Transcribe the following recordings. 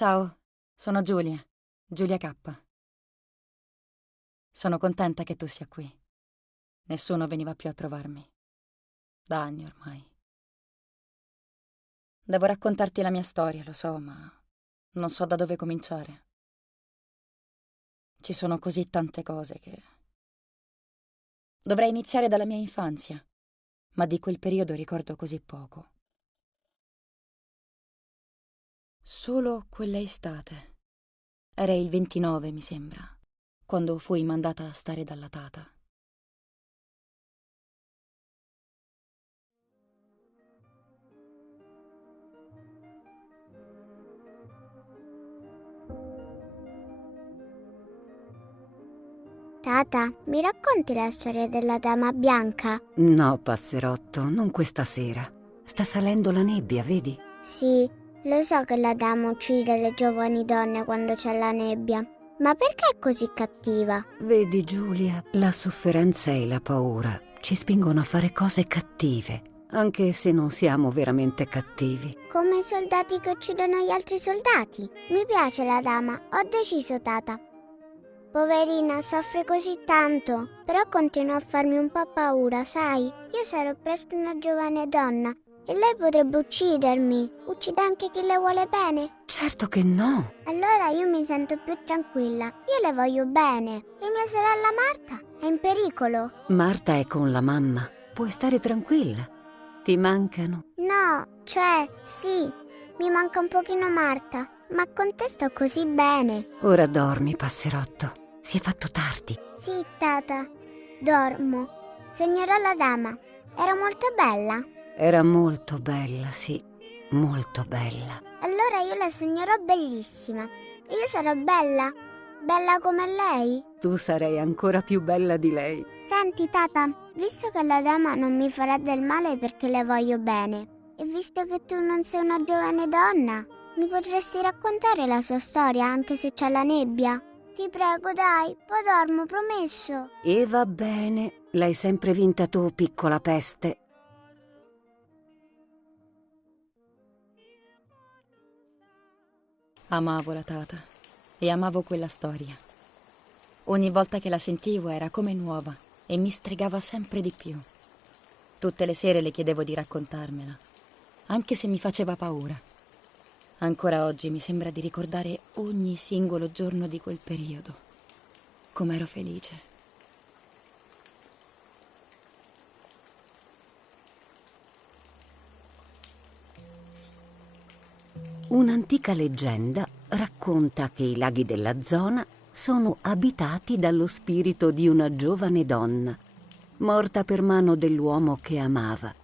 Ciao, sono Giulia, Giulia K. Sono contenta che tu sia qui. Nessuno veniva più a trovarmi. Da anni ormai. Devo raccontarti la mia storia, lo so, ma non so da dove cominciare. Ci sono così tante cose che... Dovrei iniziare dalla mia infanzia, ma di quel periodo ricordo così poco. Solo quella estate. Era il 29, mi sembra, quando fui mandata a stare dalla tata. Tata, mi racconti la storia della dama bianca? No, passerotto, non questa sera. Sta salendo la nebbia, vedi? Sì, lo so che la dama uccide le giovani donne quando c'è la nebbia, ma perché è così cattiva? Vedi, Giulia, la sofferenza e la paura ci spingono a fare cose cattive, anche se non siamo veramente cattivi. Come i soldati che uccidono gli altri soldati. Mi piace la dama, ho deciso, tata. Poverina, soffre così tanto, però continua a farmi un po' paura, sai? Io sarò presto una giovane donna e lei potrebbe uccidermi. Uccide anche chi le vuole bene. Certo che no. Allora io mi sento più tranquilla. Io le voglio bene. E mia sorella Marta è in pericolo. Marta è con la mamma. Puoi stare tranquilla. Ti mancano? No, cioè, sì, mi manca un pochino Marta, ma con te sto così bene. Ora dormi, passerotto. Si è fatto tardi. Sì, tata, dormo. Signora la dama, era molto bella. Era molto bella, sì, molto bella. Allora io la sognerò bellissima. E io sarò bella? Bella come lei? Tu sarei ancora più bella di lei. Senti, tata, visto che la dama non mi farà del male perché le voglio bene, e visto che tu non sei una giovane donna, mi potresti raccontare la sua storia anche se c'è la nebbia? Ti prego, dai, poi dormo, promesso. E va bene, l'hai sempre vinta tu, piccola peste. Amavo la tata e amavo quella storia. Ogni volta che la sentivo era come nuova e mi stregava sempre di più. Tutte le sere le chiedevo di raccontarmela, anche se mi faceva paura. Ancora oggi mi sembra di ricordare ogni singolo giorno di quel periodo. Com'ero felice. Un'antica leggenda racconta che i laghi della zona sono abitati dallo spirito di una giovane donna, morta per mano dell'uomo che amava.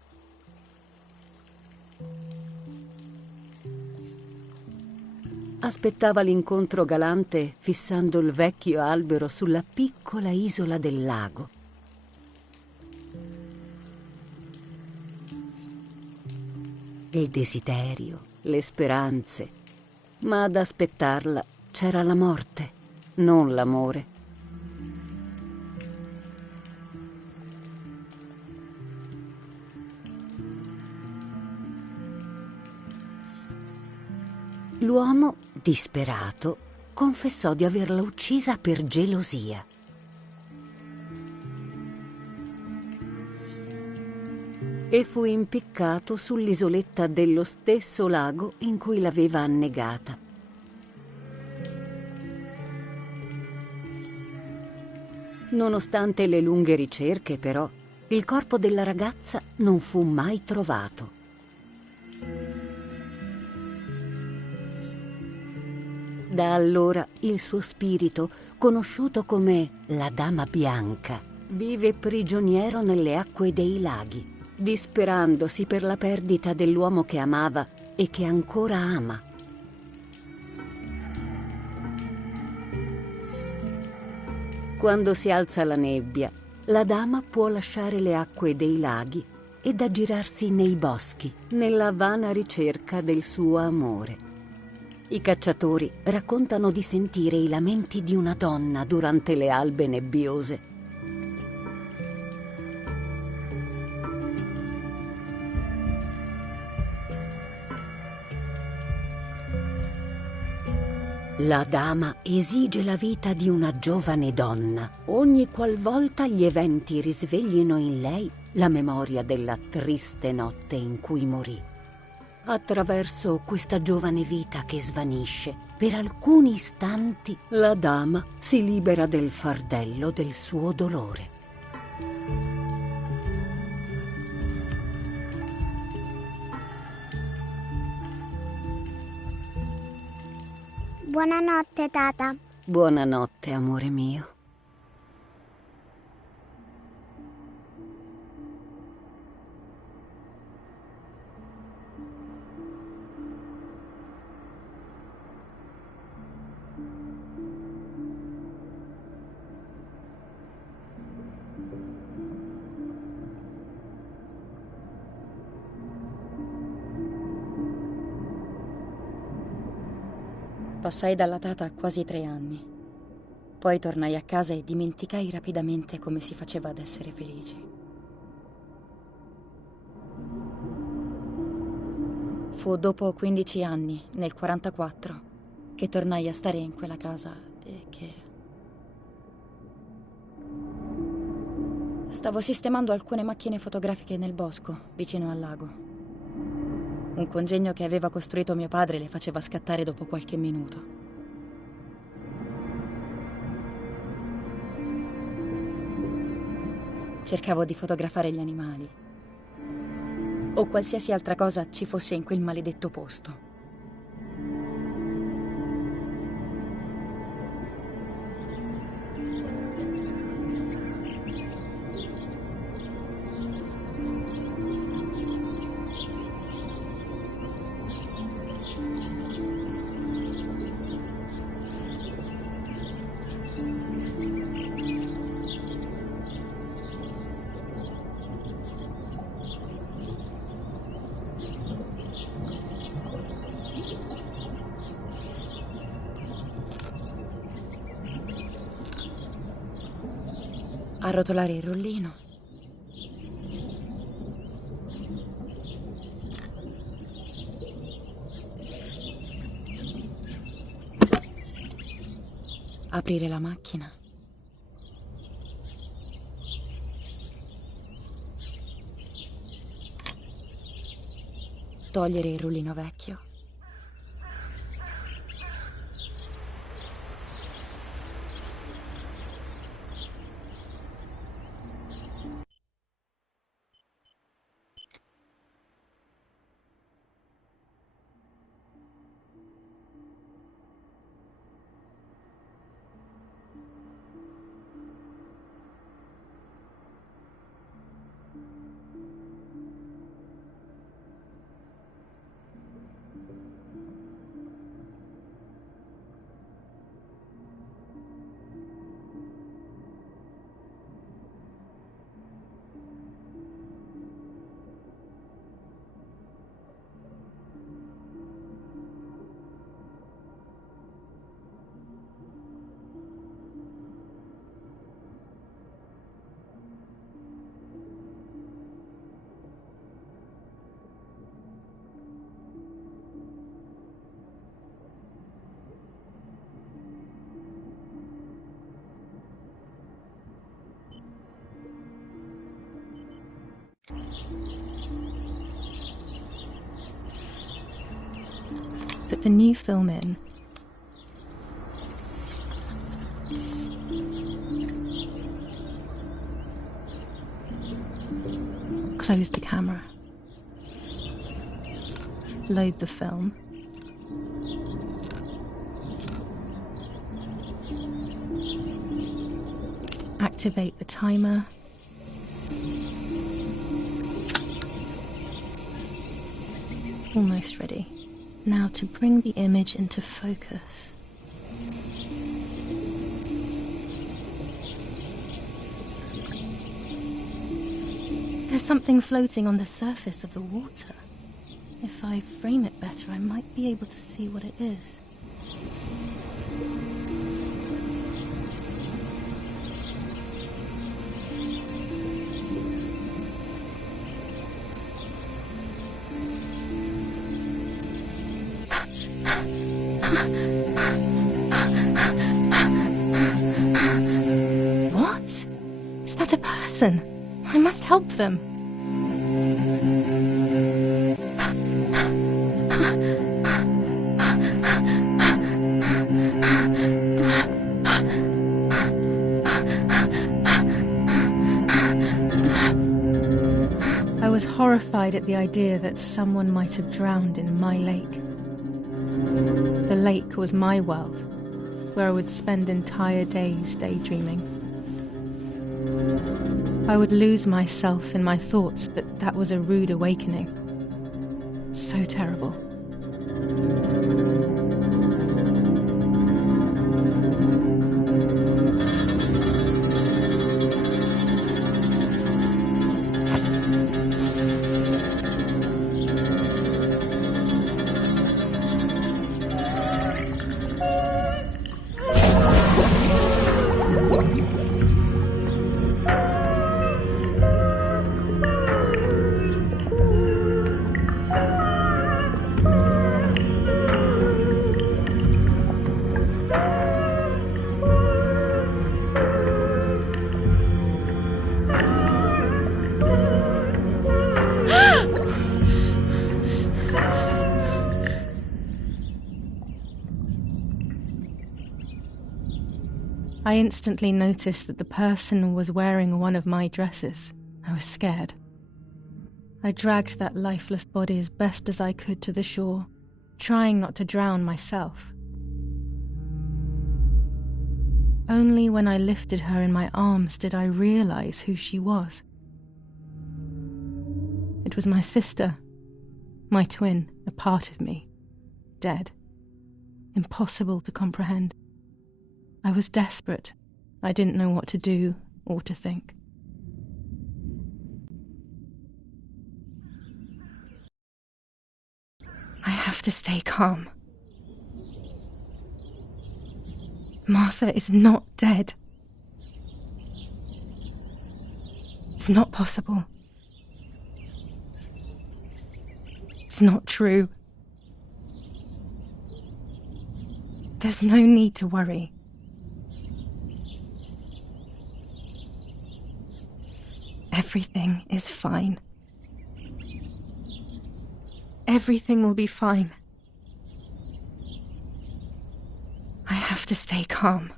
Aspettava l'incontro galante fissando il vecchio albero sulla piccola isola del lago. Il desiderio, le speranze, ma ad aspettarla c'era la morte, non l'amore. L'uomo, disperato, confessò di averla uccisa per gelosia. E fu impiccato sull'isoletta dello stesso lago in cui l'aveva annegata. Nonostante le lunghe ricerche, però, il corpo della ragazza non fu mai trovato. Da allora il suo spirito, conosciuto come la Dama Bianca, vive prigioniero nelle acque dei laghi, disperandosi per la perdita dell'uomo che amava e che ancora ama. Quando si alza la nebbia, la dama può lasciare le acque dei laghi ed aggirarsi nei boschi, nella vana ricerca del suo amore. I cacciatori raccontano di sentire i lamenti di una donna durante le albe nebbiose. La dama esige la vita di una giovane donna, ogni qualvolta gli eventi risveglino in lei la memoria della triste notte in cui morì. Attraverso questa giovane vita che svanisce, per alcuni istanti la dama si libera del fardello del suo dolore. Buonanotte, Tata. Buonanotte, amore mio. Passai dalla Tata quasi 3 anni. Poi tornai a casa e dimenticai rapidamente come si faceva ad essere felici. Fu dopo 15 anni, nel 44, che tornai a stare in quella casa e che... Stavo sistemando alcune macchine fotografiche nel bosco, vicino al lago. Un congegno che aveva costruito mio padre le faceva scattare dopo qualche minuto. Cercavo di fotografare gli animali o qualsiasi altra cosa ci fosse in quel maledetto posto. Arrotolare il rollino. Aprire la macchina. Togliere il rullino vecchio. Put the new film in. Close the camera. Load the film. Activate the timer. Almost ready. Now to bring the image into focus. There's something floating on the surface of the water. If I frame it better, I might be able to see what it is. listen. I must help them. I was horrified at the idea that someone might have drowned in my lake. The lake was my world, where I would spend entire days daydreaming. I would lose myself in my thoughts, but that was a rude awakening. So terrible. I instantly noticed that the person was wearing one of my dresses. I was scared. I dragged that lifeless body as best as I could to the shore, trying not to drown myself. Only when I lifted her in my arms did I realize who she was. It was my sister, my twin, a part of me, dead. Impossible to comprehend. I was desperate. I didn't know what to do or to think. I have to stay calm. Martha is not dead. It's not possible. It's not true. There's no need to worry. Everything is fine. Everything will be fine. I have to stay calm.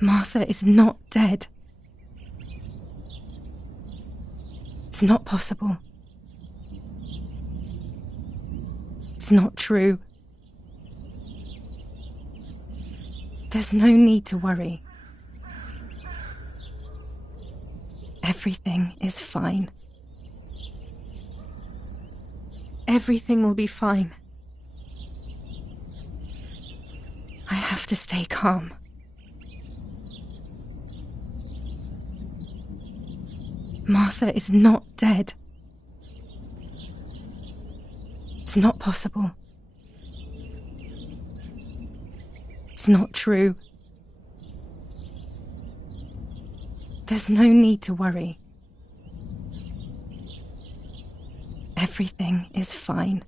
Martha is not dead. It's not possible. It's not true. There's no need to worry. Everything is fine. Everything will be fine. I have to stay calm. Martha is not dead. It's not possible. It's not true. There's no need to worry. Everything is fine.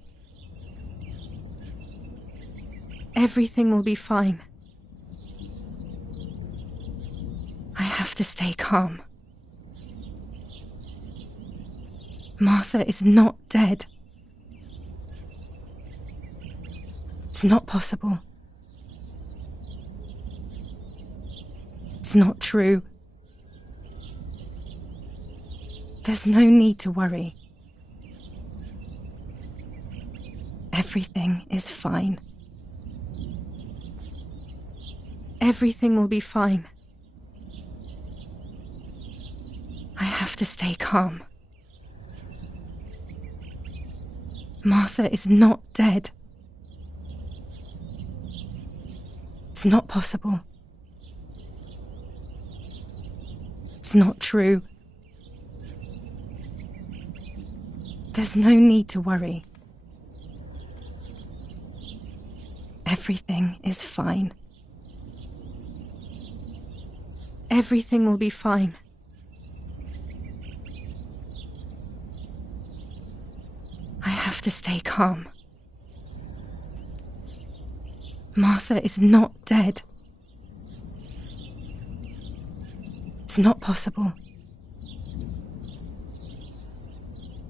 Everything will be fine. I have to stay calm. Martha is not dead. It's not possible. It's not true. There's no need to worry. Everything is fine. Everything will be fine. I have to stay calm. Martha is not dead. It's not possible. It's not true. There's no need to worry. Everything is fine. Everything will be fine. I have to stay calm. Martha is not dead. It's not possible.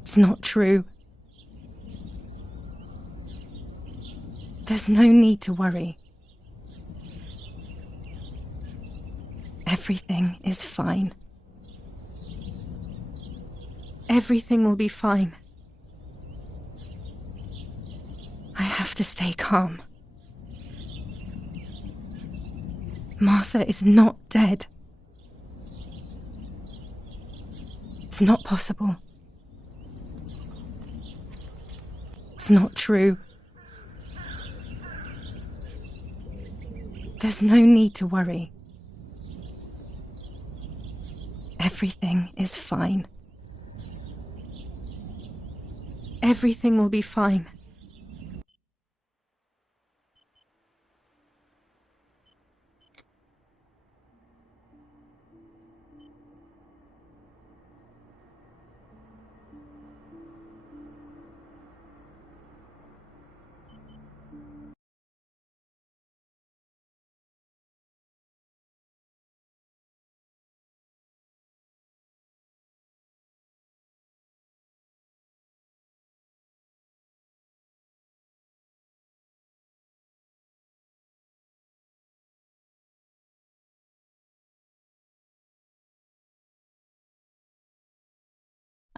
It's not true. There's no need to worry. Everything is fine. Everything will be fine. I have to stay calm. Martha is not dead. It's not possible. It's not true. There's no need to worry. Everything is fine. Everything will be fine.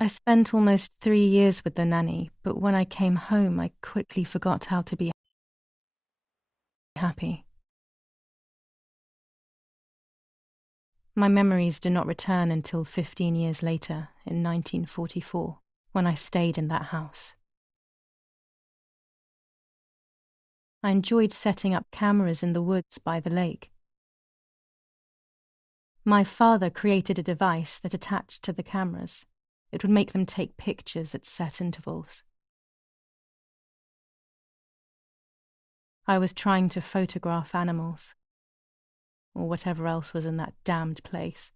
I spent almost 3 years with the nanny, but when I came home, I quickly forgot how to be happy. My memories do not return until 15 years later, in 1944, when I stayed in that house. I enjoyed setting up cameras in the woods by the lake. My father created a device that attached to the cameras. It would make them take pictures at set intervals. I was trying to photograph animals, or whatever else was in that damned place.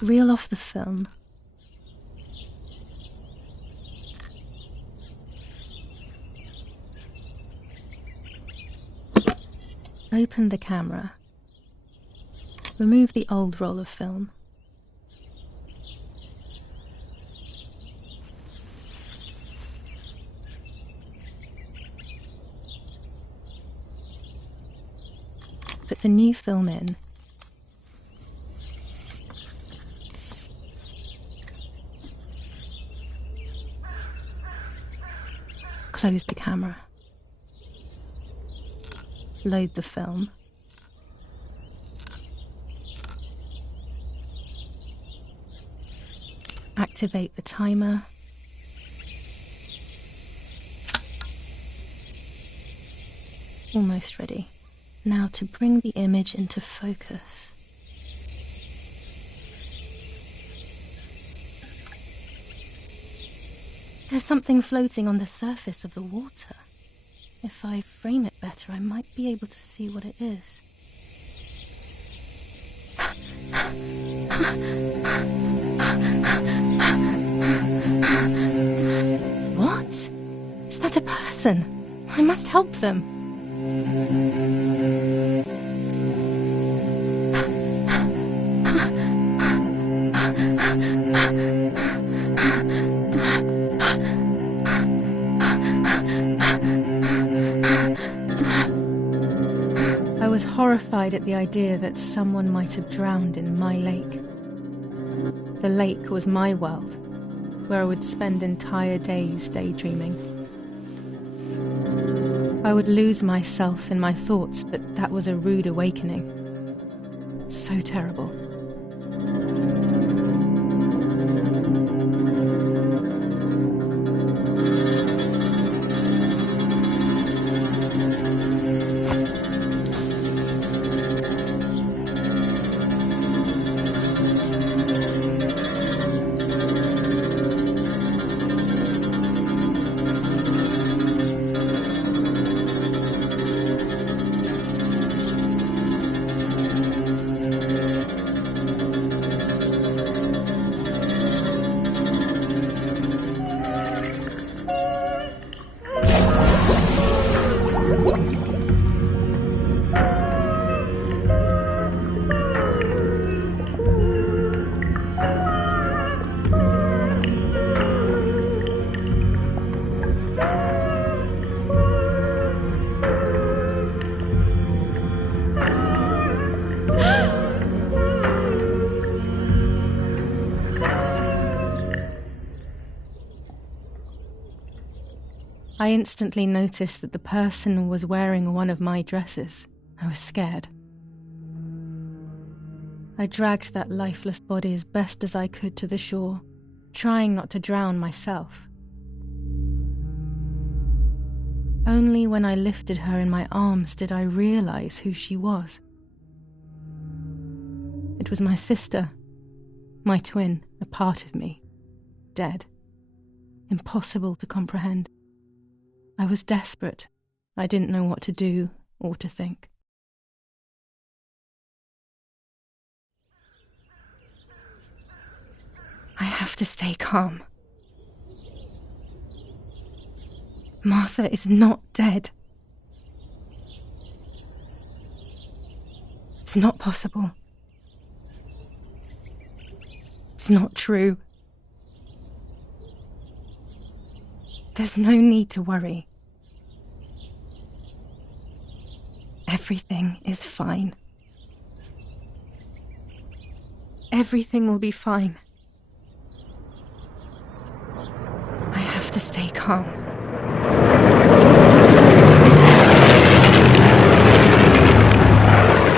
Reel off the film. Open the camera. Remove the old roll of film. Put the new film in. Close the camera. Load the film. Activate the timer. Almost ready. Now to bring the image into focus. There's something floating on the surface of the water. If I frame it better, I might be able to see what it is. What? Is that a person? I must help them. I was horrified at the idea that someone might have drowned in my lake. The lake was my world, where I would spend entire days daydreaming. I would lose myself in my thoughts, but that was a rude awakening. So terrible. I instantly noticed that the person was wearing one of my dresses. I was scared. I dragged that lifeless body as best as I could to the shore, trying not to drown myself. Only when I lifted her in my arms did I realize who she was. It was my sister, my twin, a part of me, dead. Impossible to comprehend. I was desperate. I didn't know what to do or to think. I have to stay calm. Martha is not dead. It's not possible. It's not true. There's no need to worry. Everything is fine. Everything will be fine. I have to stay calm.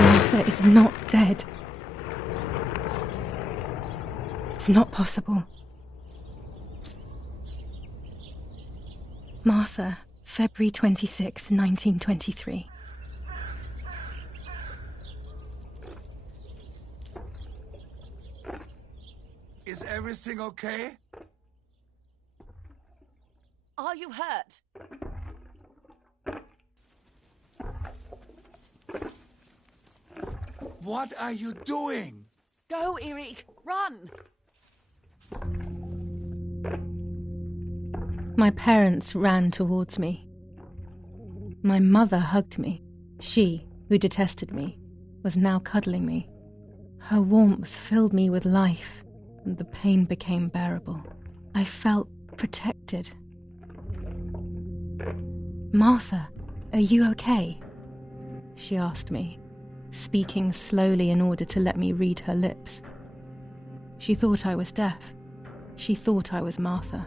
Martha is not dead. It's not possible. Martha, February 26th, 1923. Is everything okay? Are you hurt? What are you doing? Go, Eric, run! My parents ran towards me. My mother hugged me. She, who detested me, was now cuddling me. Her warmth filled me with life, and the pain became bearable. I felt protected. Martha, are you okay? She asked me, speaking slowly in order to let me read her lips. She thought I was deaf. She thought I was Martha.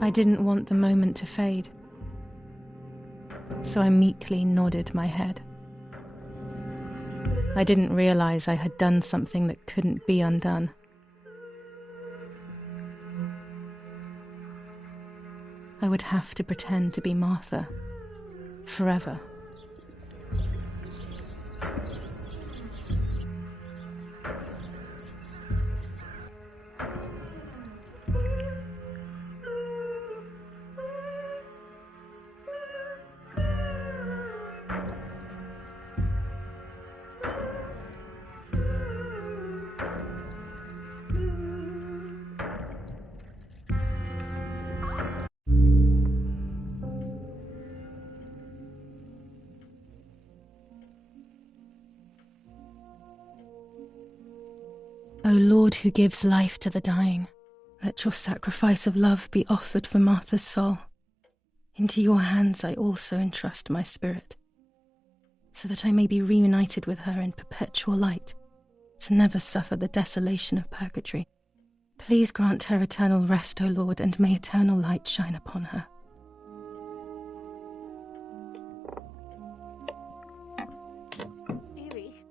I didn't want the moment to fade, so I meekly nodded my head. I didn't realize I had done something that couldn't be undone. I would have to pretend to be Martha forever. O Lord, who gives life to the dying, let your sacrifice of love be offered for Martha's soul. Into your hands I also entrust my spirit, so that I may be reunited with her in perpetual light, to never suffer the desolation of purgatory. Please grant her eternal rest, O Lord, and may eternal light shine upon her. Eerie,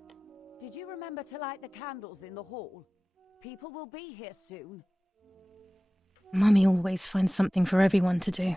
did you remember to light the candles in the hall? People will be here soon. Mummy always finds something for everyone to do.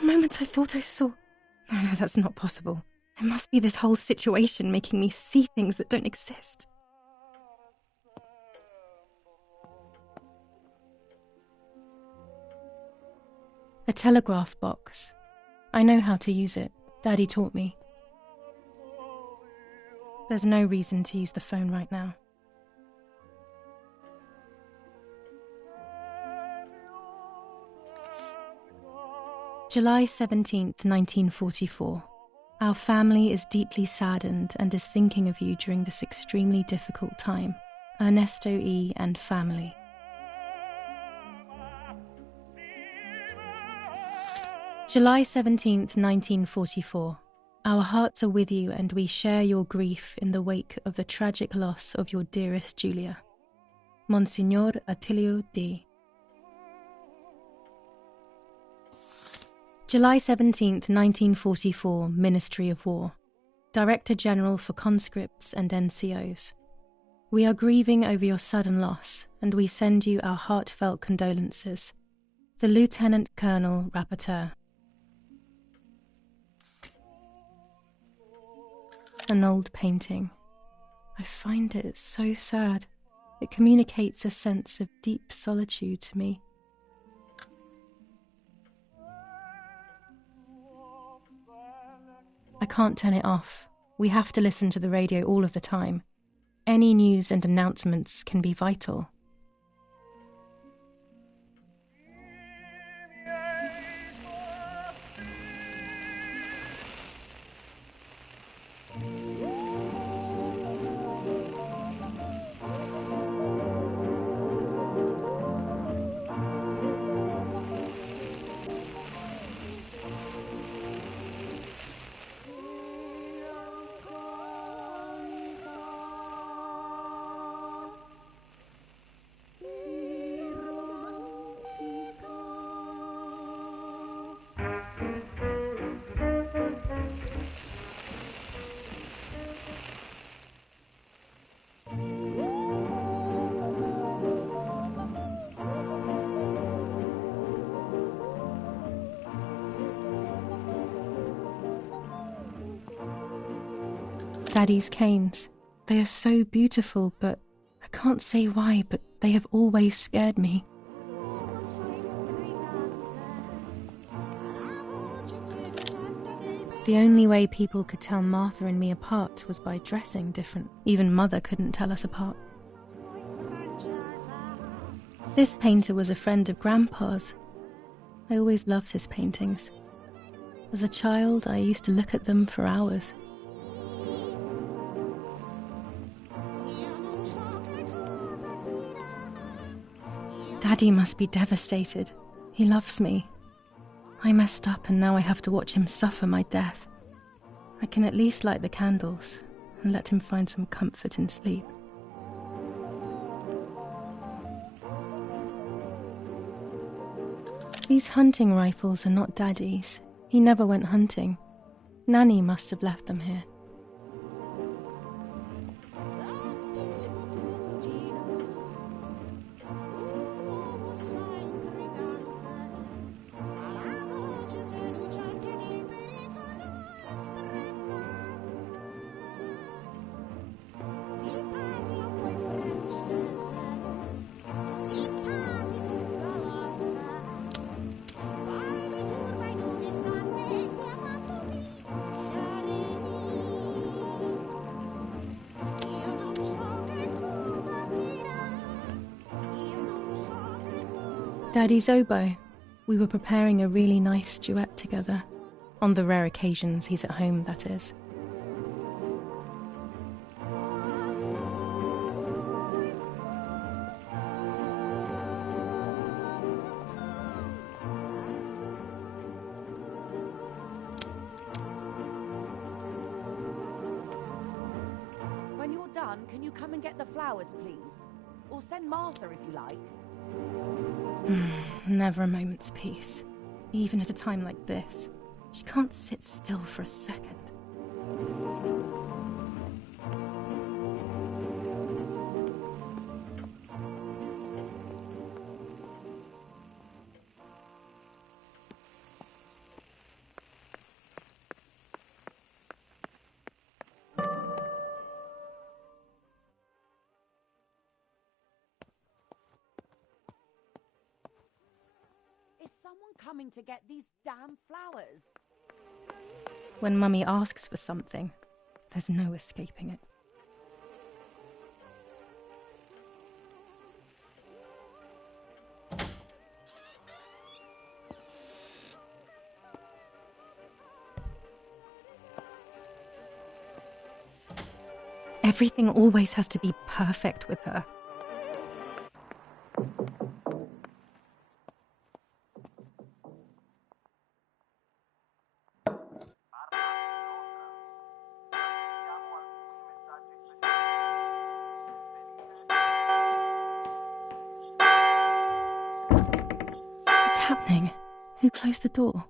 For a moment I thought I saw... No, that's not possible. There must be this whole situation making me see things that don't exist. A telegraph box. I know how to use it. Daddy taught me. There's no reason to use the phone right now. July 17th, 1944. Our family is deeply saddened and is thinking of you during this extremely difficult time. Ernesto E. and family. July 17th, 1944. Our hearts are with you and we share your grief in the wake of the tragic loss of your dearest Julia. Monsignor Attilio D. July 17th, 1944, Ministry of War. Director General for Conscripts and NCOs. We are grieving over your sudden loss, and we send you our heartfelt condolences. The Lieutenant Colonel Rapporteur. An old painting. I find it so sad. It communicates a sense of deep solitude to me. I can't turn it off. We have to listen to the radio all of the time. Any news and announcements can be vital. Daddy's canes. They are so beautiful, but I can't say why, but they have always scared me. The only way people could tell Martha and me apart was by dressing different. Even Mother couldn't tell us apart. This painter was a friend of Grandpa's. I always loved his paintings. As a child, I used to look at them for hours. Daddy must be devastated. He loves me. I messed up and now I have to watch him suffer my death. I can at least light the candles and let him find some comfort in sleep. These hunting rifles are not Daddy's. He never went hunting. Nanny must have left them here. Daddy's oboe. We were preparing a really nice duet together. On the rare occasions he's at home, that is. When you're done, can you come and get the flowers, please? Or send Martha if you like. Never a moment's peace. Even at a time like this. She can't sit still for a second. Someone coming to get these damn flowers. When Mummy asks for something, there's no escaping it. Everything always has to be perfect with her. What's happening? Who closed the door?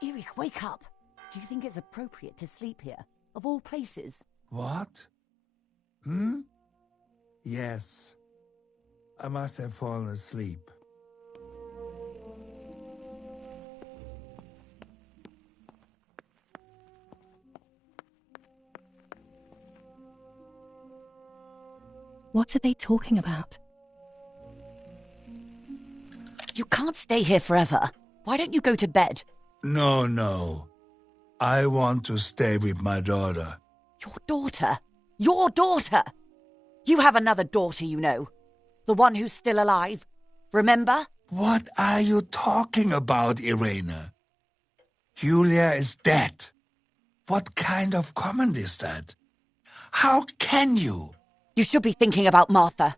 Erich, wake up. Do you think it's appropriate to sleep here, of all places? What? Yes. I must have fallen asleep. What are they talking about? You can't stay here forever. Why don't you go to bed? No. I want to stay with my daughter. Your daughter? Your daughter? You have another daughter, you know. The one who's still alive. Remember? What are you talking about, Irene? Julia is dead. What kind of comment is that? How can you? You should be thinking about Martha.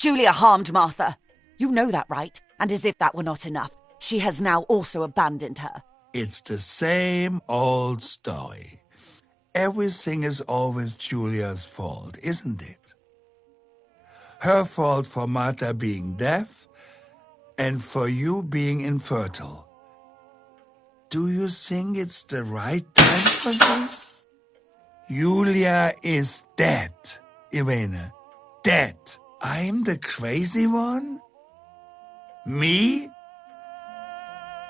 Julia harmed Martha. You know that, right? And as if that were not enough, she has now also abandoned her. It's the same old story. Everything is always Julia's fault, isn't it? Her fault for Martha being deaf and for you being infertile. Do you think it's the right time for this? Julia is dead, Irene. Dead. I'm the crazy one? Me?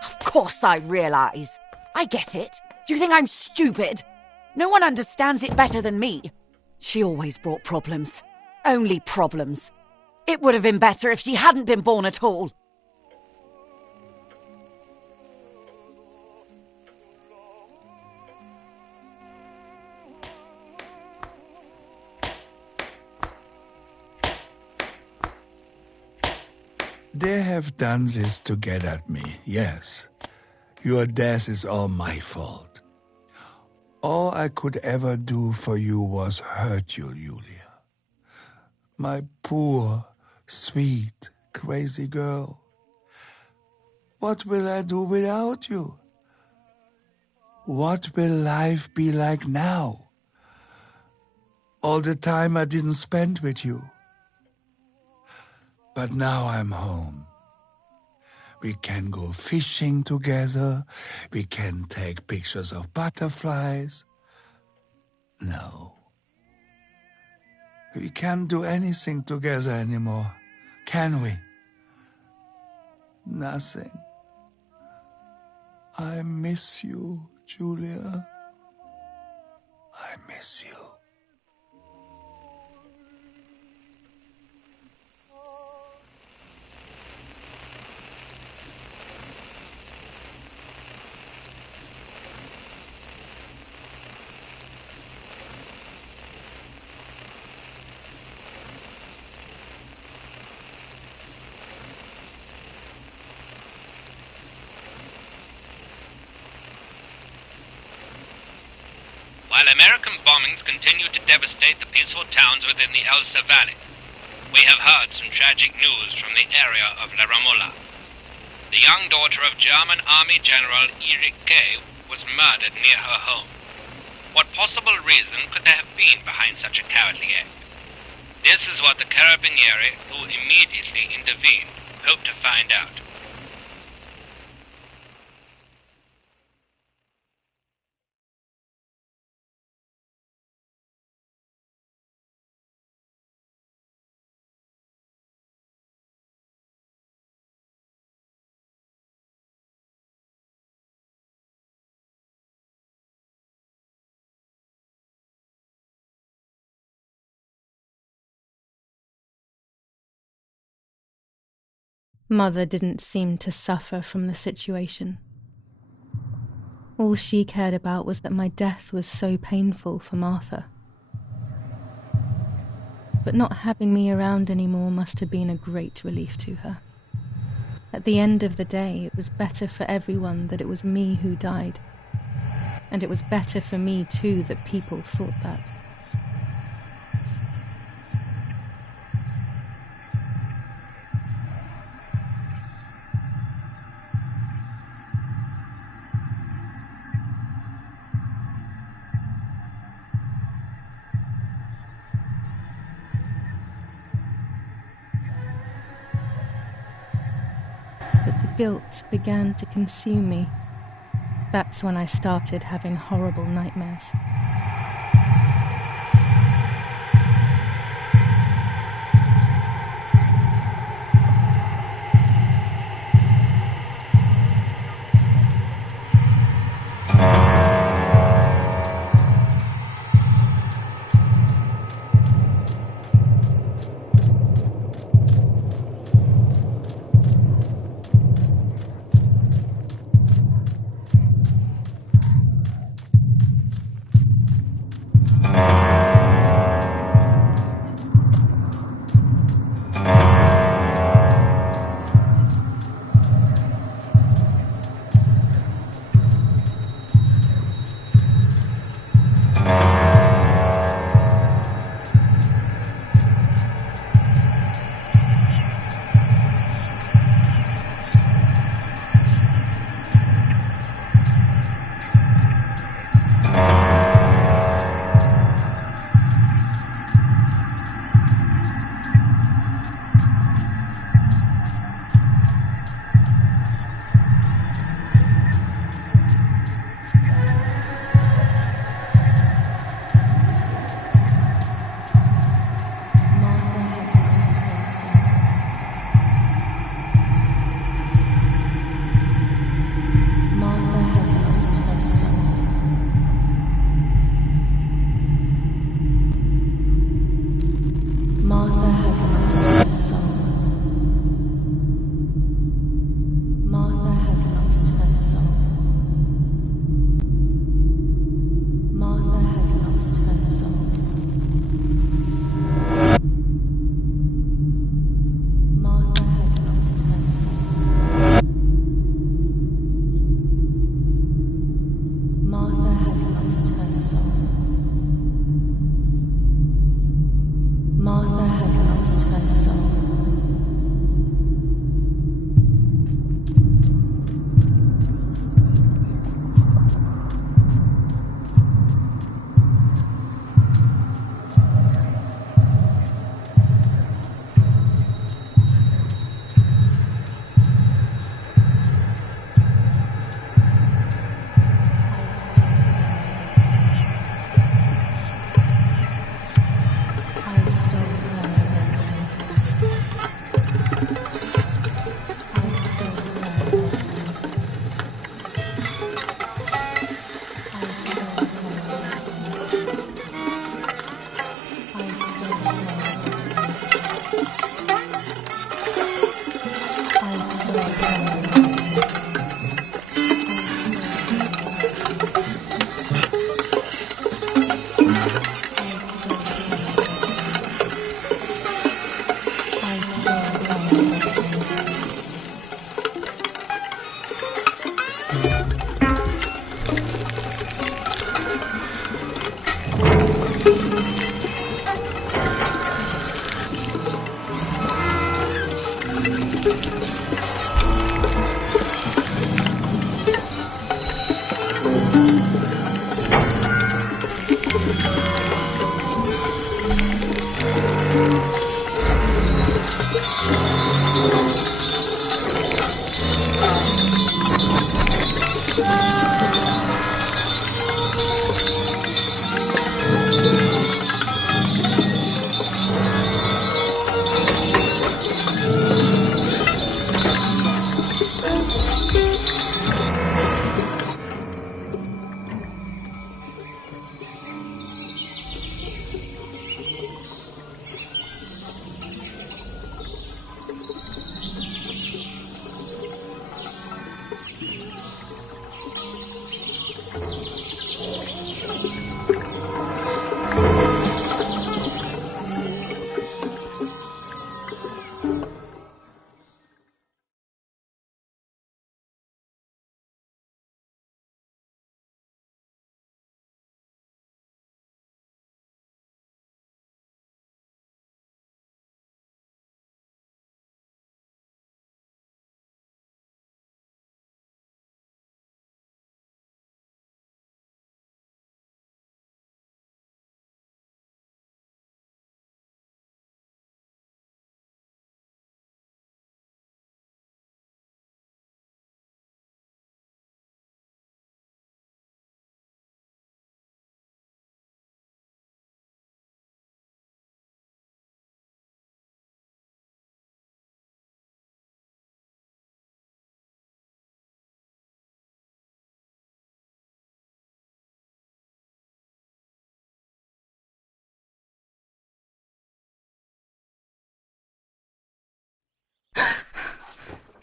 Of course I realize. I get it. Do you think I'm stupid? No one understands it better than me. She always brought problems. Only problems. It would have been better if she hadn't been born at all. They have done this to get at me, yes. Your death is all my fault. All I could ever do for you was hurt you, Julia. My poor, sweet, crazy girl. What will I do without you? What will life be like now? All the time I didn't spend with you. But now I'm home. We can go fishing together. We can take pictures of butterflies. No. We can't do anything together anymore, can we? Nothing. I miss you, Julia. I miss you. While American bombings continue to devastate the peaceful towns within the Elsa Valley, we have heard some tragic news from the area of La Ramola. The young daughter of German Army General Erich Kay was murdered near her home. What possible reason could there have been behind such a cowardly act? This is what the Carabinieri, who immediately intervened, hope to find out. Mother didn't seem to suffer from the situation. All she cared about was that my death was so painful for Martha. But not having me around anymore must have been a great relief to her. At the end of the day, it was better for everyone that it was me who died. And it was better for me too that people thought that. But the guilt began to consume me. That's when I started having horrible nightmares.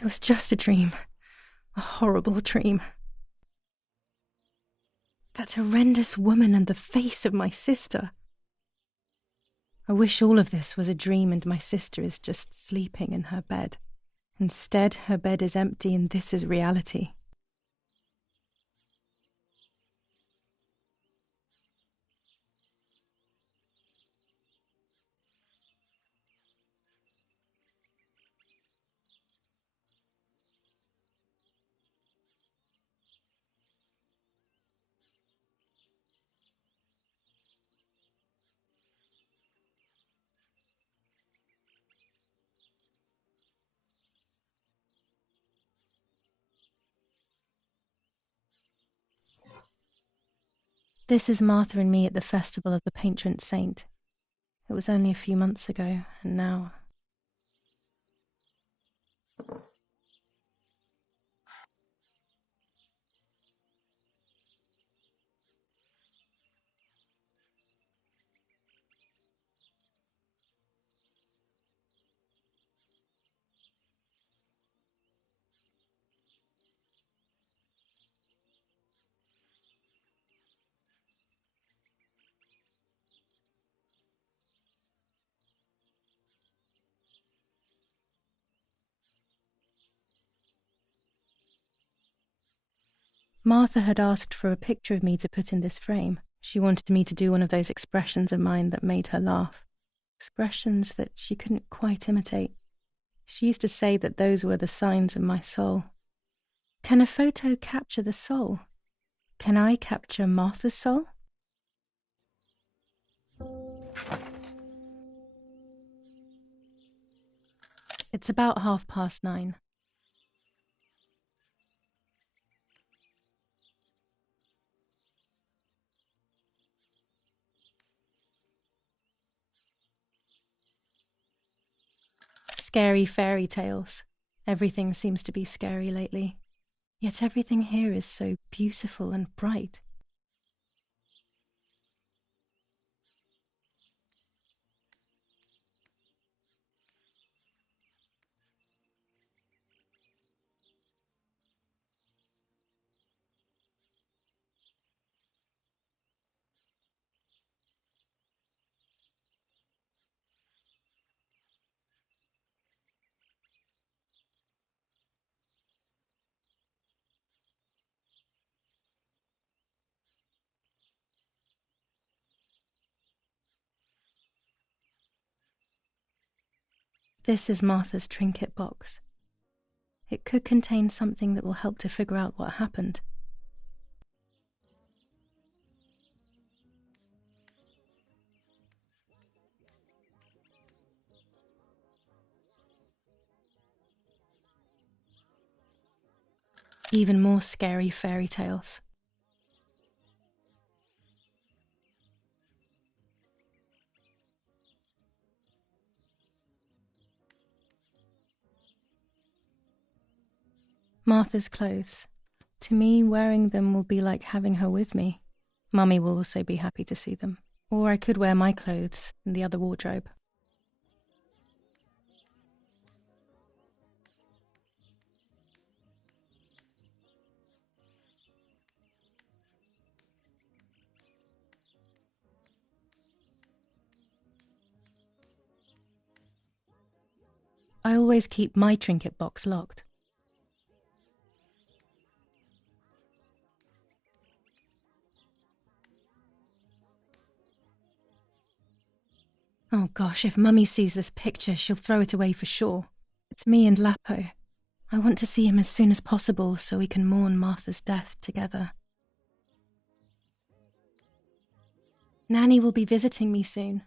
was just a dream. A horrible dream. That horrendous woman and the face of my sister. I wish all of this was a dream and my sister is just sleeping in her bed. Instead, her bed is empty and this is reality. This is Martha and me at the festival of the patron saint. It was only a few months ago, and now... Martha had asked for a picture of me to put in this frame. She wanted me to do one of those expressions of mine that made her laugh. Expressions that she couldn't quite imitate. She used to say that those were the signs of my soul. Can a photo capture the soul? Can I capture Martha's soul? It's about 9:30. Scary fairy tales. Everything seems to be scary lately. Yet everything here is so beautiful and bright. This is Martha's trinket box. It could contain something that will help to figure out what happened. Even more scary fairy tales. Martha's clothes. To me, wearing them will be like having her with me. Mummy will also be happy to see them. Or I could wear my clothes in the other wardrobe. I always keep my trinket box locked. Oh gosh, if Mummy sees this picture, she'll throw it away for sure. It's me and Lapo. I want to see him as soon as possible so we can mourn Martha's death together. Nanny will be visiting me soon.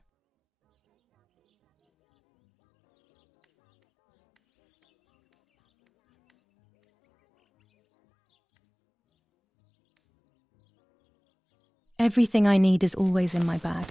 Everything I need is always in my bag.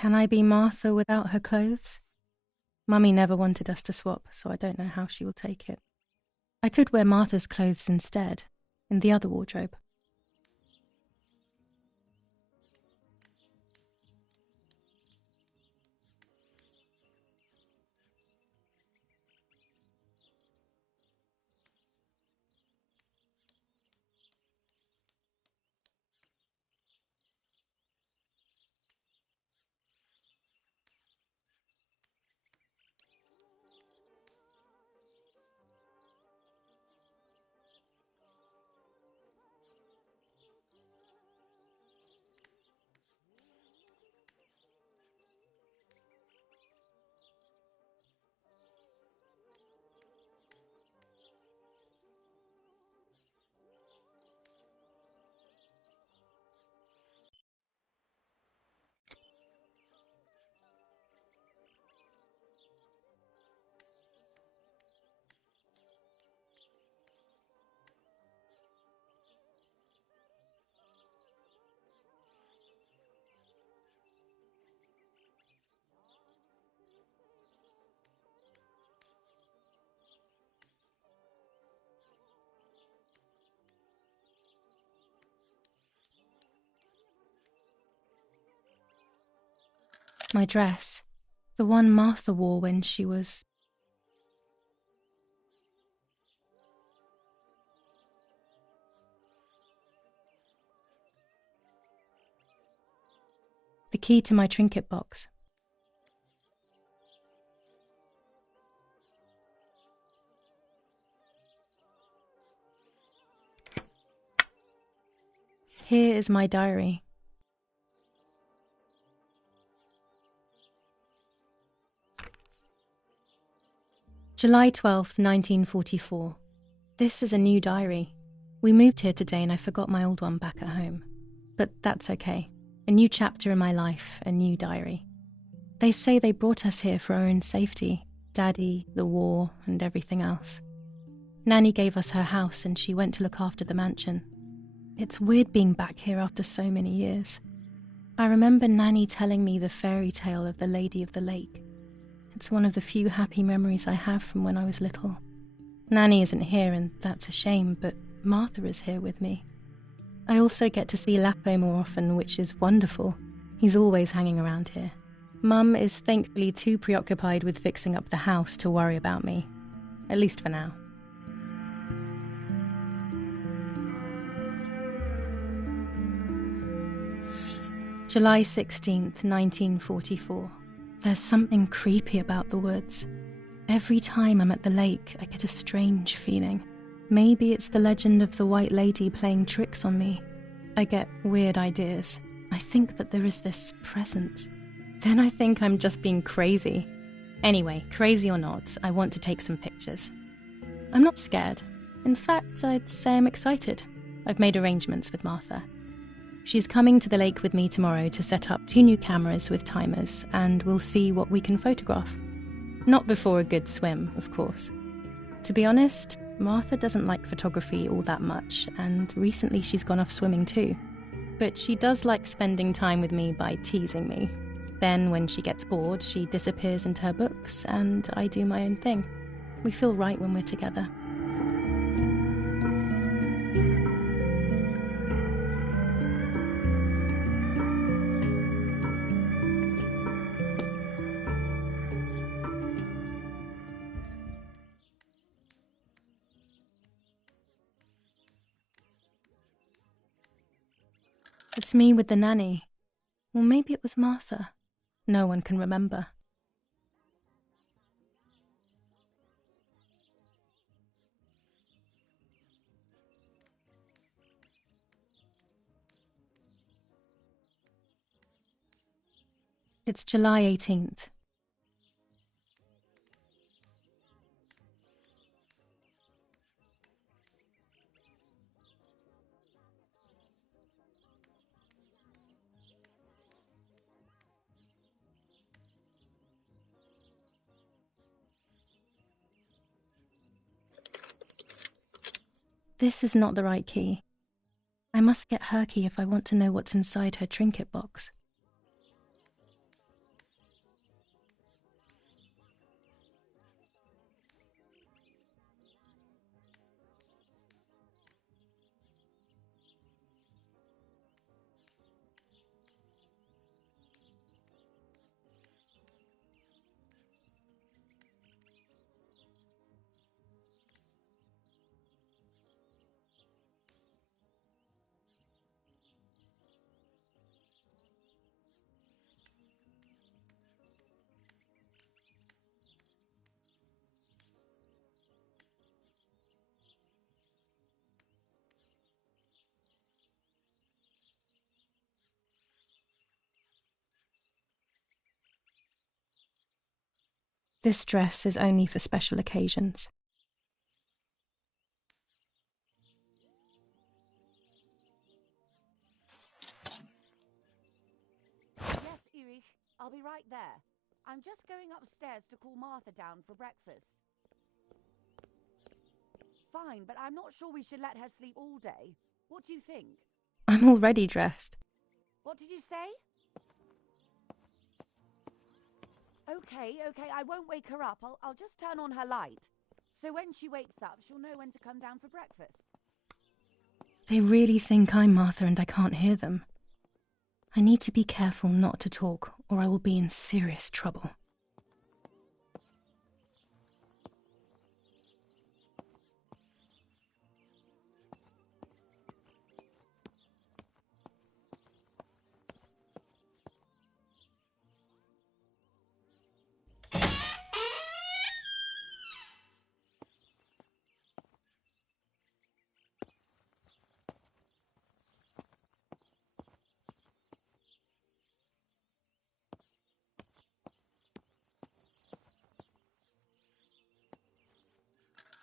Can I be Martha without her clothes? Mummy never wanted us to swap, so I don't know how she will take it. I could wear Martha's clothes instead, in the other wardrobe. My dress, the one Martha wore when she was... The key to my trinket box. Here is my diary. July 12th, 1944. This is a new diary. We moved here today and I forgot my old one back at home. But that's okay. A new chapter in my life, a new diary. They say they brought us here for our own safety. Daddy, the war, and everything else. Nanny gave us her house and she went to look after the mansion. It's weird being back here after so many years. I remember Nanny telling me the fairy tale of the Lady of the Lake. It's one of the few happy memories I have from when I was little. Nanny isn't here and that's a shame, but Martha is here with me. I also get to see Lapo more often, which is wonderful. He's always hanging around here. Mum is thankfully too preoccupied with fixing up the house to worry about me. At least for now. July 16th, 1944. There's something creepy about the woods. Every time I'm at the lake, I get a strange feeling. Maybe it's the legend of the White Lady playing tricks on me. I get weird ideas. I think that there is this presence. Then I think I'm just being crazy. Anyway, crazy or not, I want to take some pictures. I'm not scared. In fact, I'd say I'm excited. I've made arrangements with Martha. She's coming to the lake with me tomorrow to set up 2 new cameras with timers, and we'll see what we can photograph. Not before a good swim, of course. To be honest, Martha doesn't like photography all that much, and recently she's gone off swimming too. But she does like spending time with me by teasing me. Then, when she gets bored, she disappears into her books, and I do my own thing. We feel right when we're together. It's me with the nanny. Or maybe it was Martha. No one can remember. It's July 18th. This is not the right key. I must get her key if I want to know what's inside her trinket box. This dress is only for special occasions. Yes, Erich, I'll be right there. I'm just going upstairs to call Martha down for breakfast. Fine, but I'm not sure we should let her sleep all day. What do you think? I'm already dressed. What did you say? Okay, I won't wake her up. I'll just turn on her light. So when she wakes up, she'll know when to come down for breakfast. They really think I'm Martha and I can't hear them. I need to be careful not to talk, or I will be in serious trouble.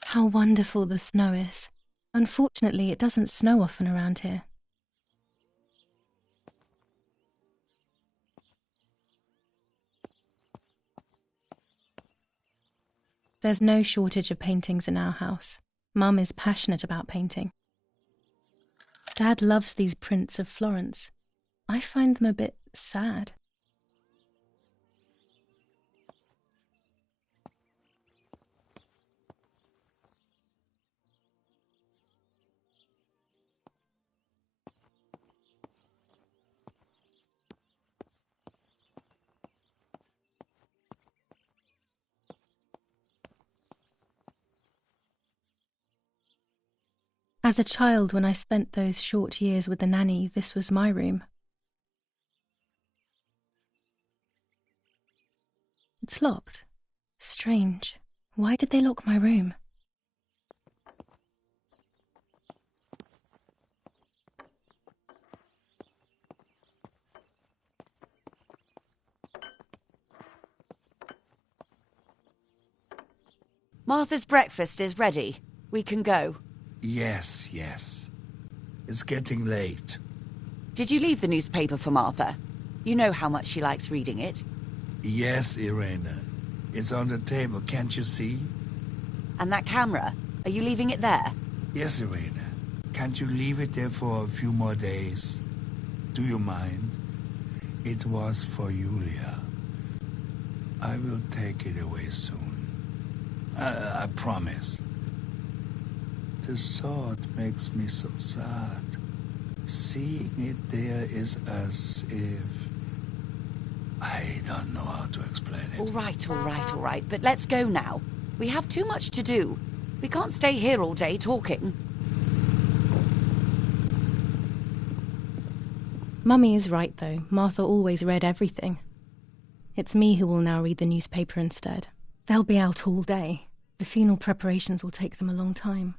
How wonderful the snow is. Unfortunately, it doesn't snow often around here. There's no shortage of paintings in our house. Mum is passionate about painting. Dad loves these prints of Florence. I find them a bit sad. As a child, when I spent those short years with the nanny, this was my room. It's locked. Strange. Why did they lock my room? Martha's breakfast is ready. We can go. Yes. It's getting late. Did you leave the newspaper for Martha? You know how much she likes reading it. Yes, Irena. It's on the table, can't you see? And that camera, are you leaving it there? Yes, Irena. Can't you leave it there for a few more days? Do you mind? It was for Julia. I will take it away soon. I promise. The thought makes me so sad. Seeing it there is as if... I don't know how to explain it. All right. But let's go now. We have too much to do. We can't stay here all day talking. Mummy is right, though. Martha always read everything. It's me who will now read the newspaper instead. They'll be out all day. The funeral preparations will take them a long time.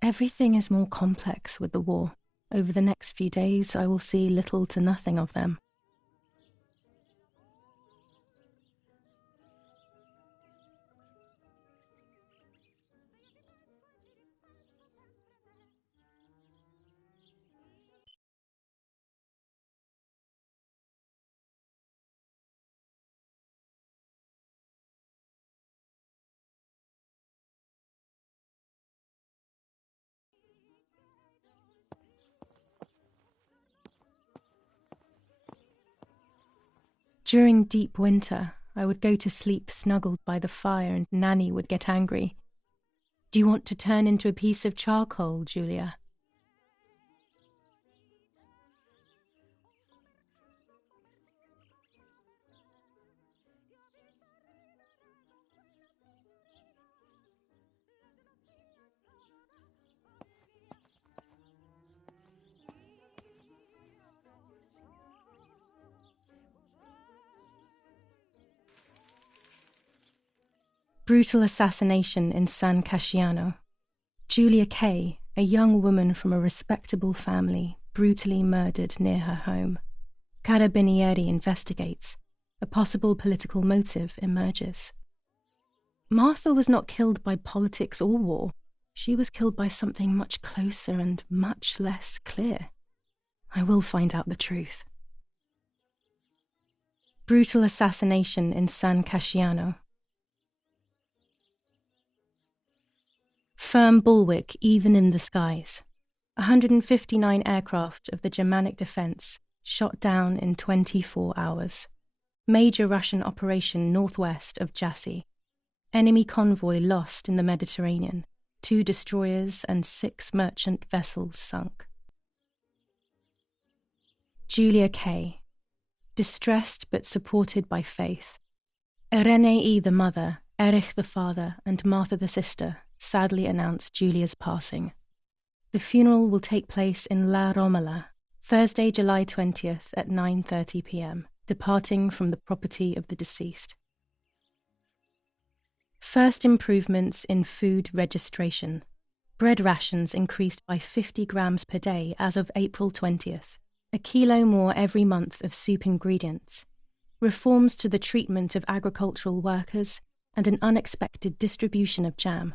Everything is more complex with the war. Over the next few days, I will see little to nothing of them. During deep winter, I would go to sleep snuggled by the fire and Nanny would get angry. Do you want to turn into a piece of charcoal, Julia? Brutal assassination in San Casciano. Julia Kay, a young woman from a respectable family, brutally murdered near her home. Carabinieri investigates. A possible political motive emerges. Martha was not killed by politics or war. She was killed by something much closer and much less clear. I will find out the truth. Brutal assassination in San Casciano. Firm bulwark even in the skies. 159 aircraft of the Germanic defense shot down in 24 hours. Major Russian operation northwest of Jassy. Enemy convoy lost in the Mediterranean. 2 destroyers and 6 merchant vessels sunk. Julia Kay. Distressed but supported by faith. Irenei the mother, Erich the father, and Martha the sister sadly announced Julia's passing. The funeral will take place in La Romola, Thursday, July 20th at 9:30 p.m., departing from the property of the deceased. First improvements in food registration. Bread rations increased by 50 grams per day as of April 20th. A kilo more every month of soup ingredients. Reforms to the treatment of agricultural workers and an unexpected distribution of jam.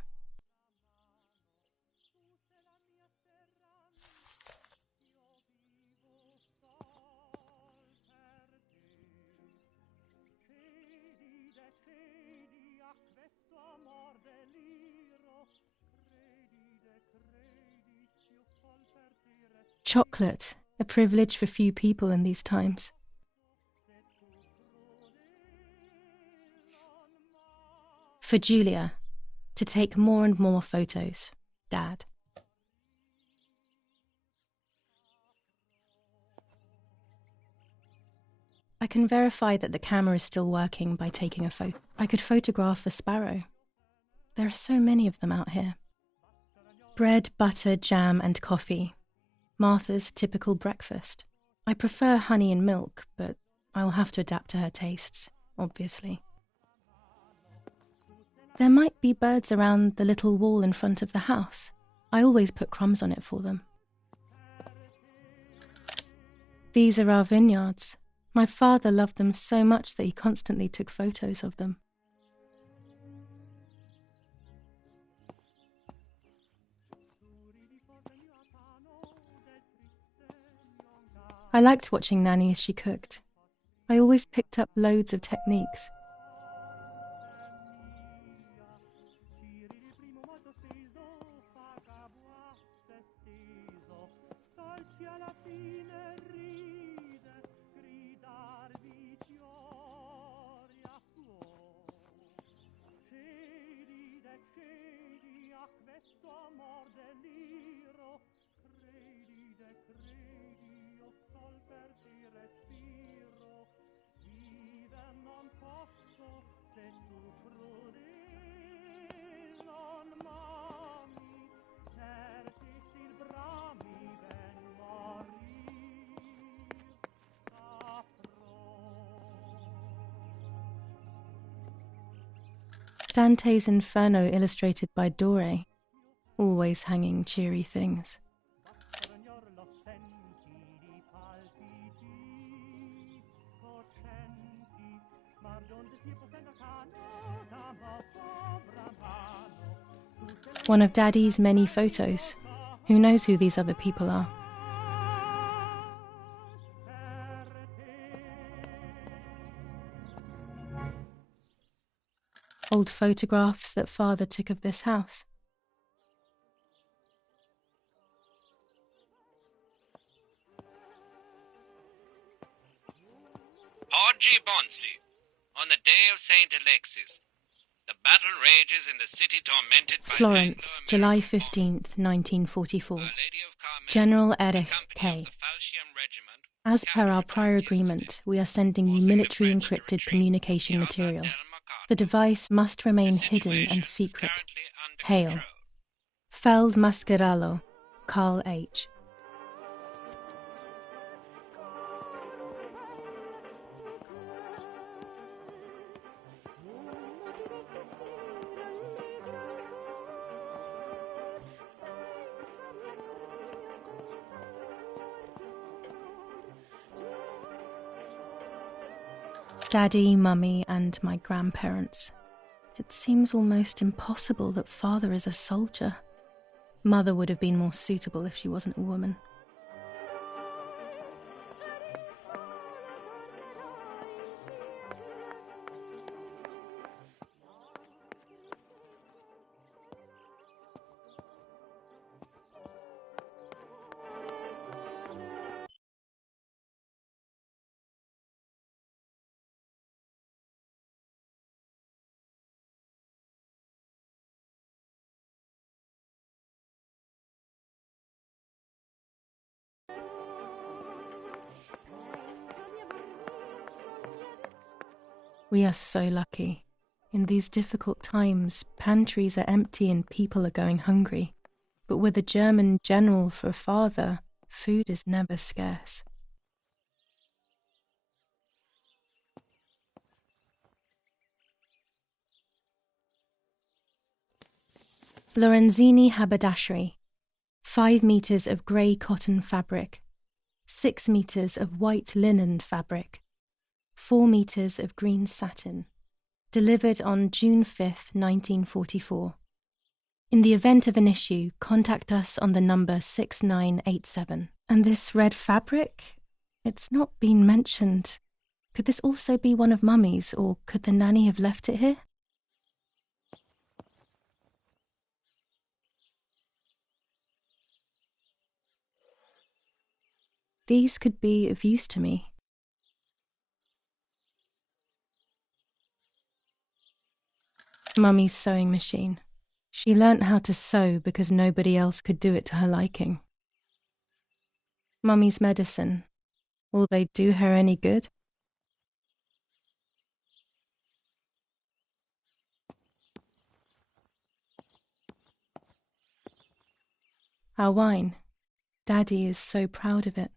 Chocolate, a privilege for few people in these times. For Julia, to take more and more photos, Dad. I can verify that the camera is still working by taking a photo. I could photograph a sparrow. There are so many of them out here. Bread, butter, jam, and coffee. Martha's typical breakfast. I prefer honey and milk, but I'll have to adapt to her tastes, obviously. There might be birds around the little wall in front of the house. I always put crumbs on it for them. These are our vineyards. My father loved them so much that he constantly took photos of them. I liked watching Nanny as she cooked. I always picked up loads of techniques. Dante's Inferno illustrated by Dore, always hanging cheery things. One of Daddy's many photos. Who knows who these other people are? Old photographs that Father took of this house. Oggi Bonsi, on the day of Saint Alexis. The battle rages in the city tormented by Florence, July 15th, 1944. General Erich Kay. As per our prior agreement, we are sending you military encrypted communication material. The device must remain hidden and secret. Hail. Feld Mascherallo, Carl H. Daddy, Mummy, and my grandparents. It seems almost impossible that Father is a soldier. Mother would have been more suitable if she wasn't a woman. We are so lucky. In these difficult times, pantries are empty and people are going hungry. But with a German general for a father, food is never scarce. Lorenzini haberdashery. 5 meters of grey cotton fabric. 6 meters of white linen fabric. 4 meters of green satin. Delivered on June 5th, 1944. In the event of an issue, contact us on the number 6987. And this red fabric? It's not been mentioned. Could this also be one of Mummy's, or could the nanny have left it here? These could be of use to me. Mummy's sewing machine. She learnt how to sew because nobody else could do it to her liking. Mummy's medicine. Will they do her any good? Our wine. Daddy is so proud of it.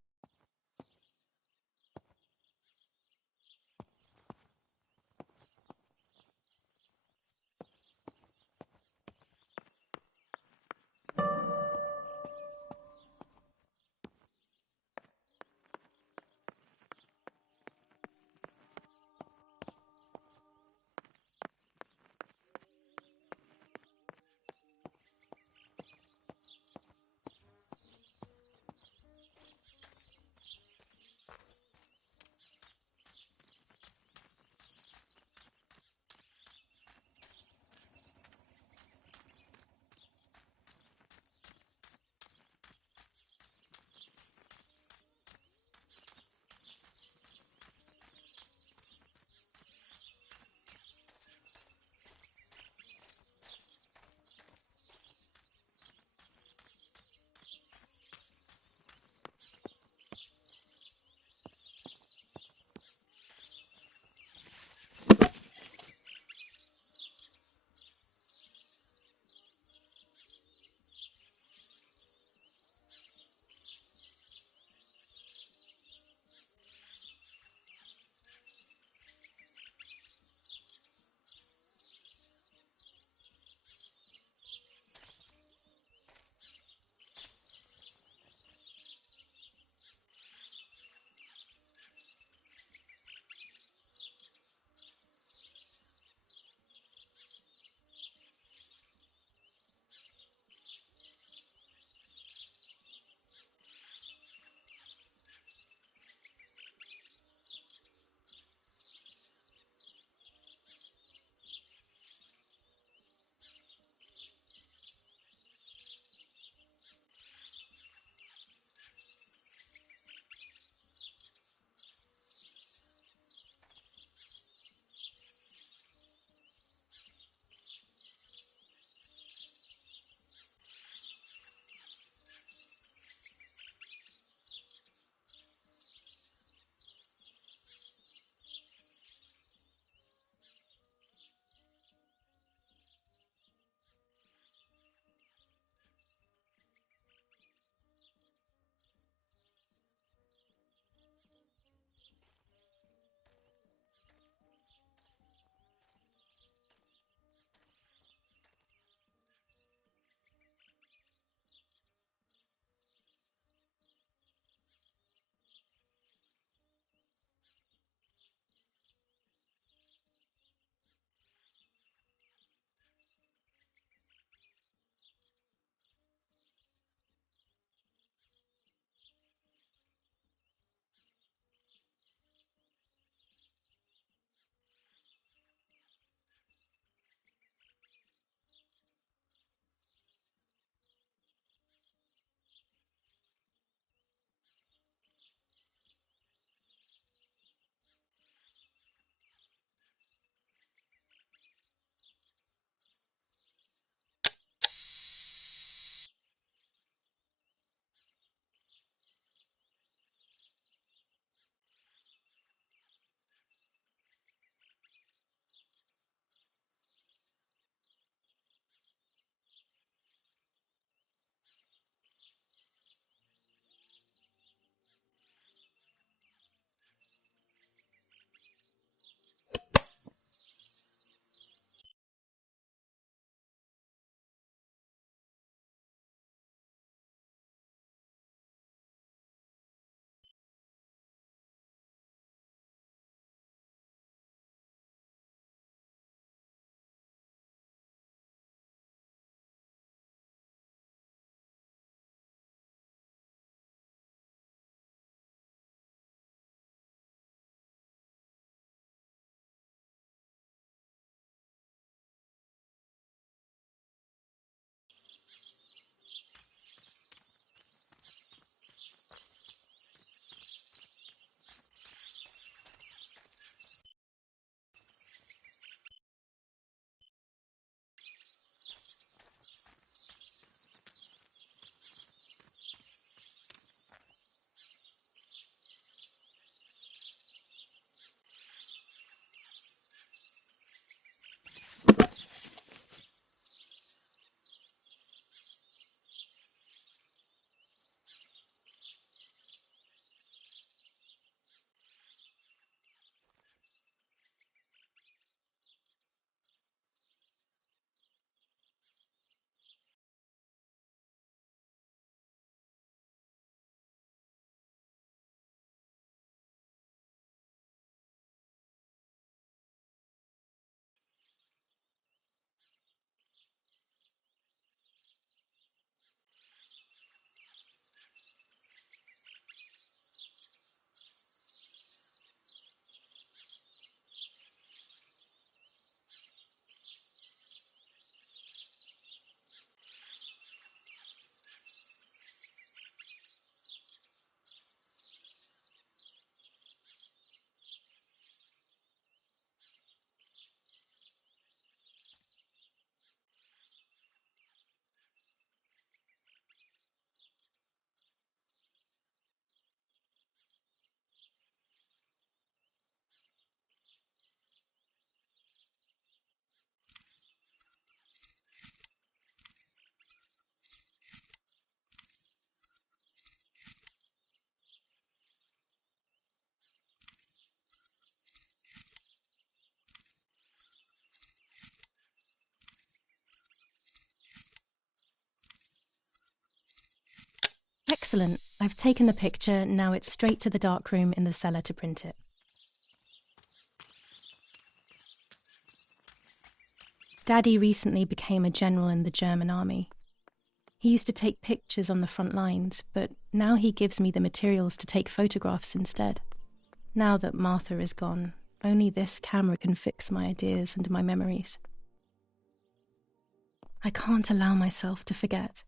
Excellent. I've taken the picture, now it's straight to the darkroom in the cellar to print it. Daddy recently became a general in the German army. He used to take pictures on the front lines, but now he gives me the materials to take photographs instead. Now that Martha is gone, only this camera can fix my ideas and my memories. I can't allow myself to forget.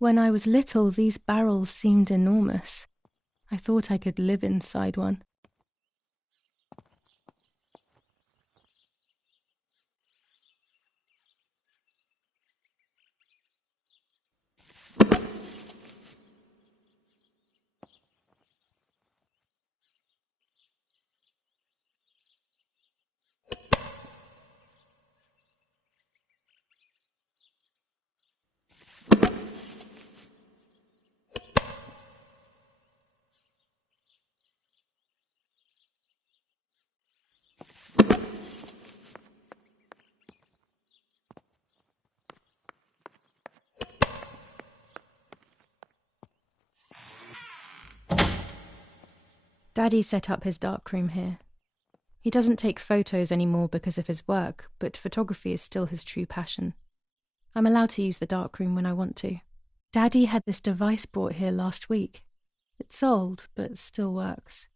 When I was little, these barrels seemed enormous. I thought I could live inside one. Daddy set up his darkroom here. He doesn't take photos anymore because of his work, but photography is still his true passion. I'm allowed to use the darkroom when I want to. Daddy had this device brought here last week. It's old, but still works.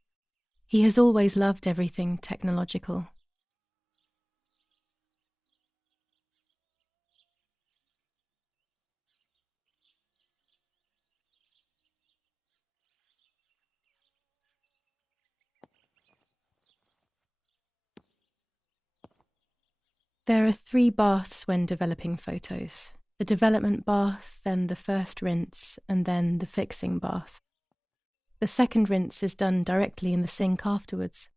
He has always loved everything technological. There are 3 baths when developing photos. The development bath, then the first rinse, and then the fixing bath. The second rinse is done directly in the sink afterwards.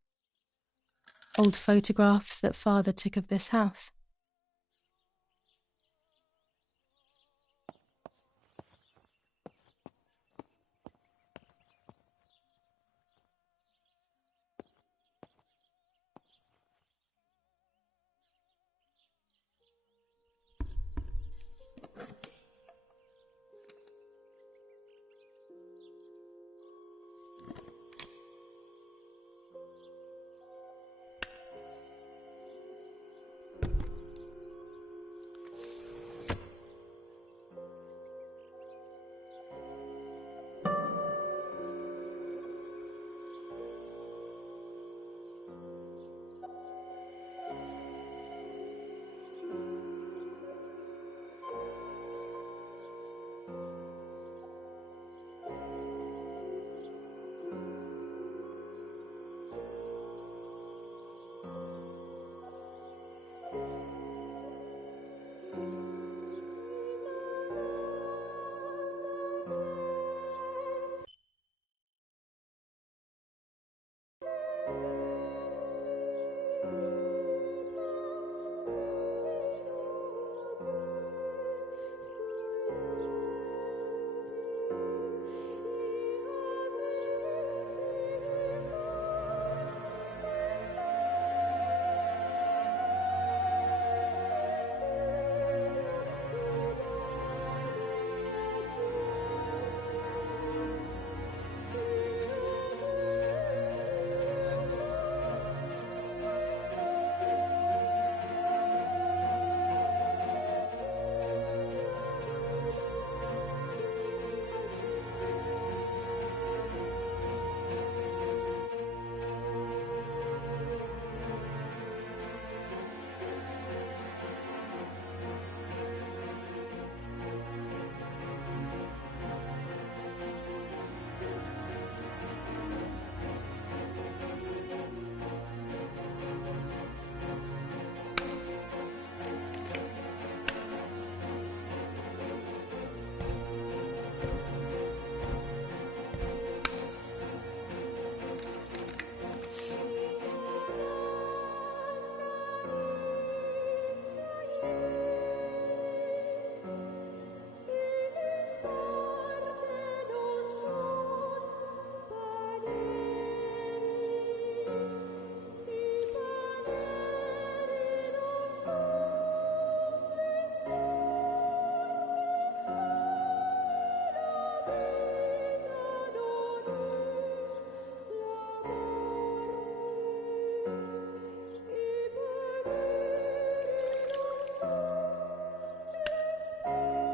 Old photographs that Father took of this house.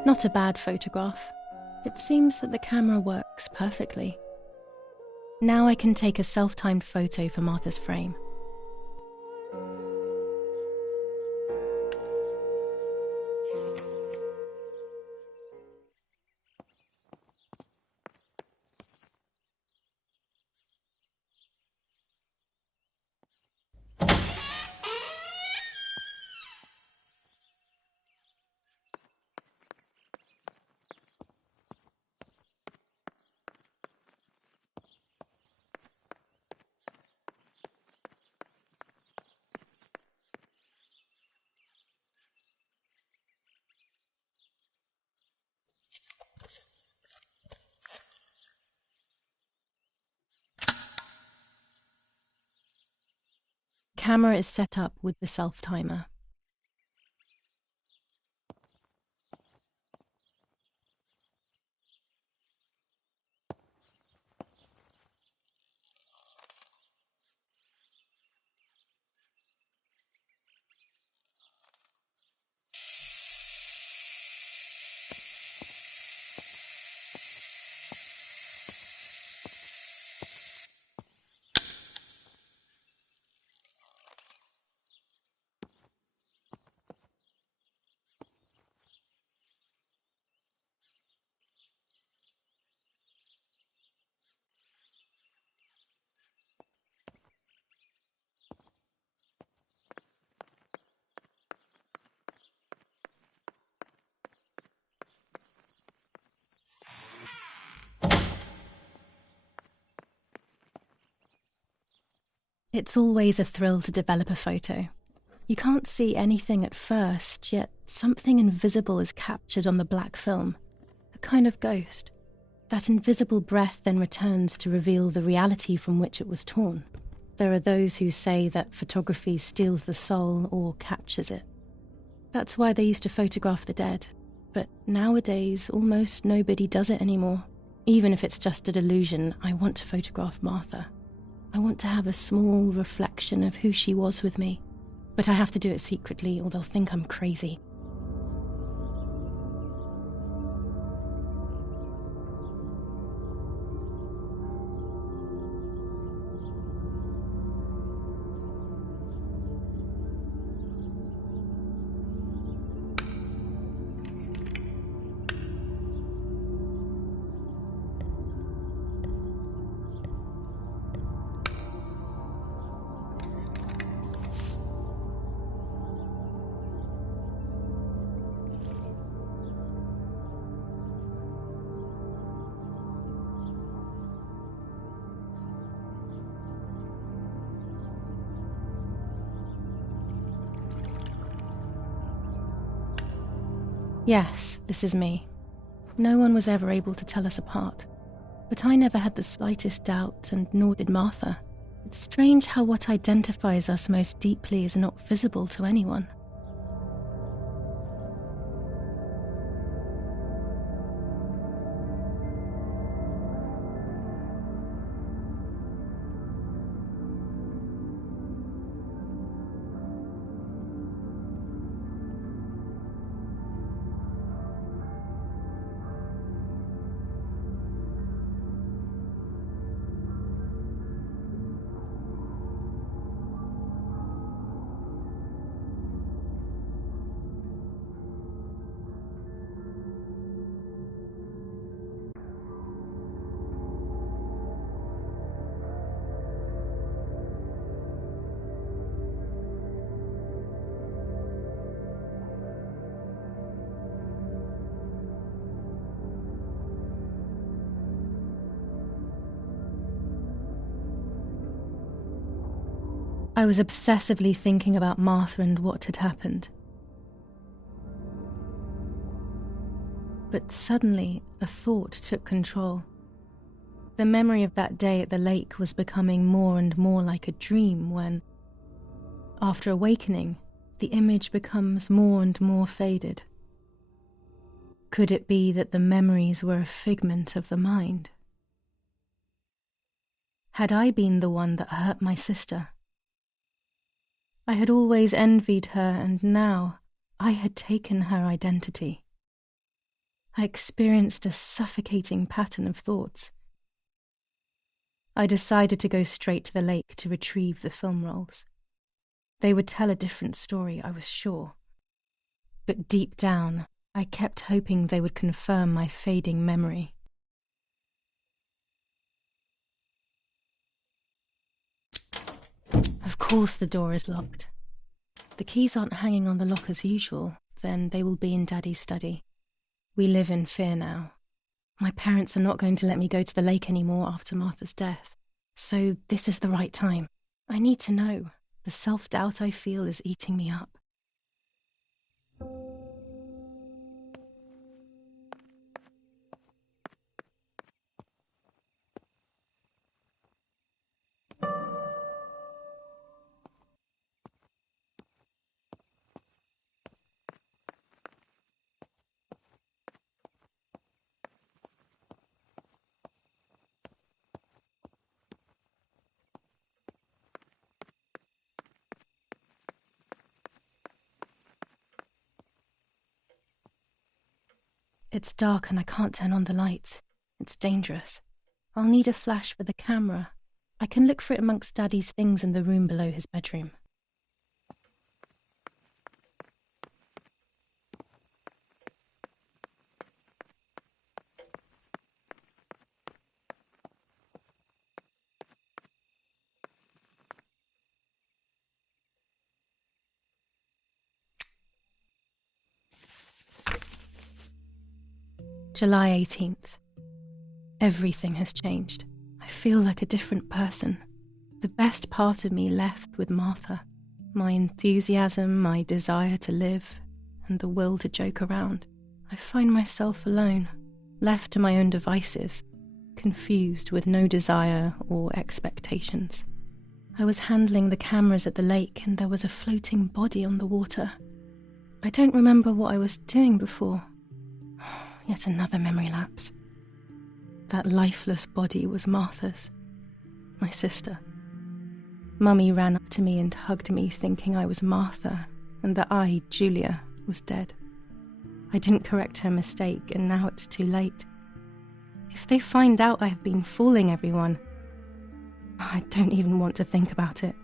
Not a bad photograph. It seems that the camera works perfectly. Now I can take a self-timed photo for Martha's frame. Camera is set up with the self-timer. It's always a thrill to develop a photo. You can't see anything at first, yet something invisible is captured on the black film, a kind of ghost. That invisible breath then returns to reveal the reality from which it was torn. There are those who say that photography steals the soul or captures it. That's why they used to photograph the dead, but nowadays almost nobody does it anymore. Even if it's just a delusion, I want to photograph Martha. I want to have a small reflection of who she was with me, but I have to do it secretly or they'll think I'm crazy. Yes, this is me. No one was ever able to tell us apart. But I never had the slightest doubt, and nor did Martha. It's strange how what identifies us most deeply is not visible to anyone. I was obsessively thinking about Martha and what had happened. But suddenly, a thought took control. The memory of that day at the lake was becoming more and more like a dream when, after awakening, the image becomes more and more faded. Could it be that the memories were a figment of the mind? Had I been the one that hurt my sister? I had always envied her, and now I had taken her identity. I experienced a suffocating pattern of thoughts. I decided to go straight to the lake to retrieve the film rolls. They would tell a different story, I was sure. But deep down, I kept hoping they would confirm my fading memory. Of course the door is locked. The keys aren't hanging on the lock as usual, then they will be in Daddy's study. We live in fear now. My parents are not going to let me go to the lake anymore after Martha's death. So this is the right time. I need to know. The self-doubt I feel is eating me up. It's dark and I can't turn on the lights. It's dangerous. I'll need a flash for the camera. I can look for it amongst Daddy's things in the room below his bedroom. July 18th. Everything has changed. I feel like a different person. The best part of me left with Martha. My enthusiasm, my desire to live, and the will to joke around. I find myself alone, left to my own devices, confused with no desire or expectations. I was handling the cameras at the lake and there was a floating body on the water. I don't remember what I was doing before. Yet another memory lapse. That lifeless body was Martha's, my sister. Mummy ran up to me and hugged me, thinking I was Martha, and that I, Julia, was dead. I didn't correct her mistake, and now it's too late. If they find out I have been fooling everyone, I don't even want to think about it.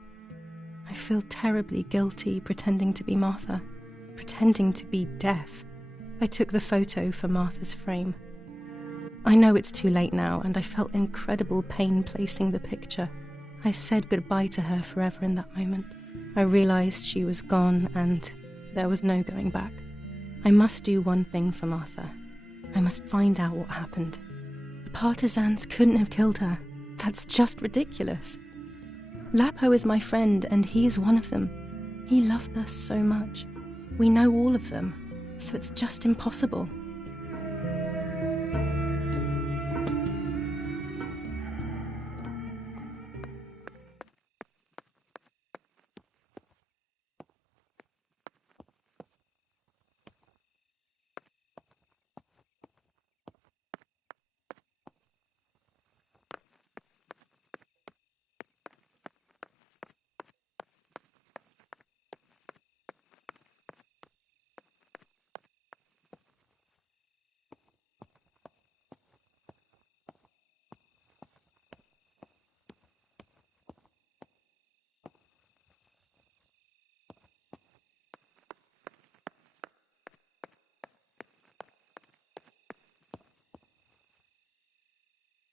I feel terribly guilty pretending to be Martha, pretending to be deaf. I took the photo for Martha's frame. I know it's too late now, and I felt incredible pain placing the picture. I said goodbye to her forever in that moment. I realized she was gone, and there was no going back. I must do one thing for Martha. I must find out what happened. The partisans couldn't have killed her. That's just ridiculous. Lapo is my friend, and he is one of them. He loved us so much. We know all of them. So it's just impossible.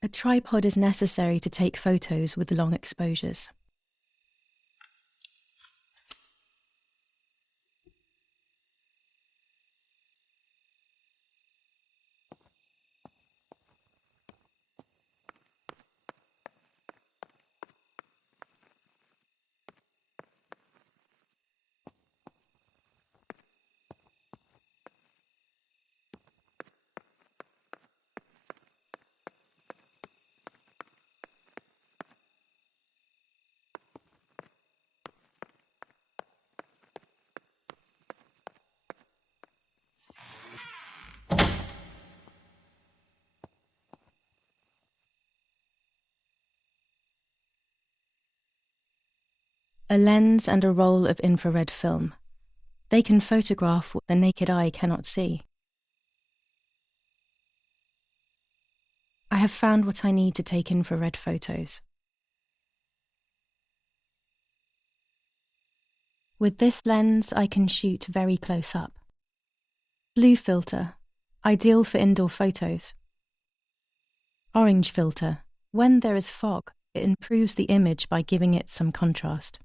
A tripod is necessary to take photos with long exposures. A lens and a roll of infrared film. They can photograph what the naked eye cannot see. have found what I need to take infrared photos. With this lens, I can shoot very close up. Blue filter, ideal for indoor photos. Orange filter, when there is fog, it improves the image by giving it some contrast.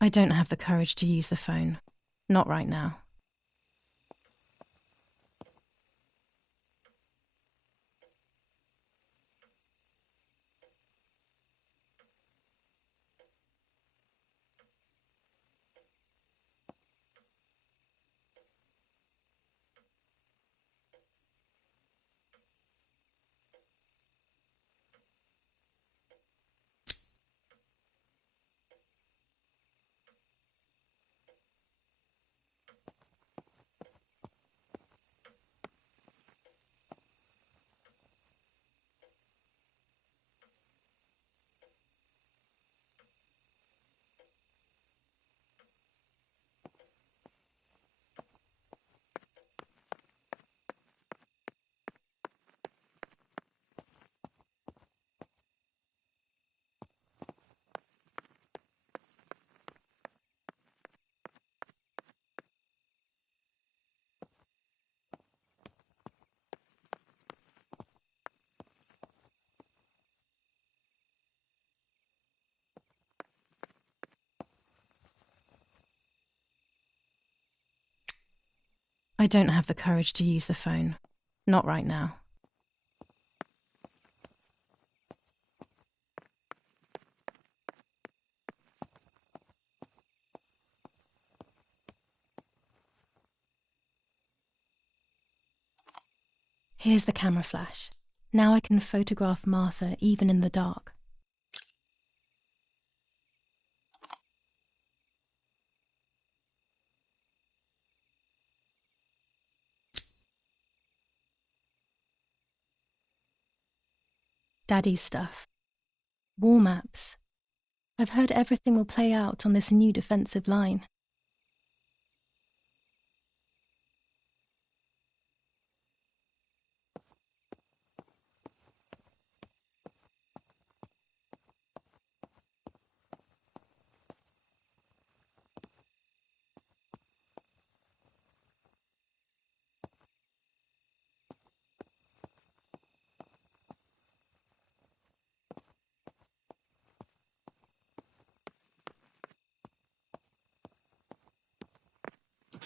I don't have the courage to use the phone. Not right now. I don't have the courage to use the phone. Not right now. Here's the camera flash. Now I can photograph Martha even in the dark. Daddy's stuff. War maps. I've heard everything will play out on this new defensive line.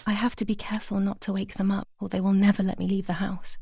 I have to be careful not to wake them up, or they will never let me leave the house.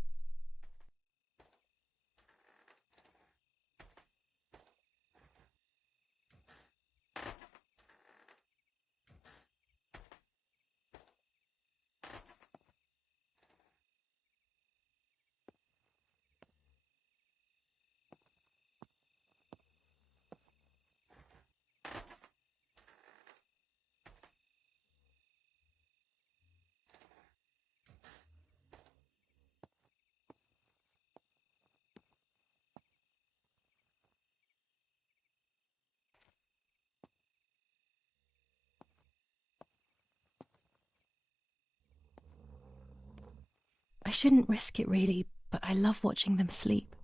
I shouldn't risk it really, but I love watching them sleep.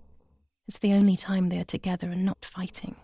It's the only time they are together and not fighting.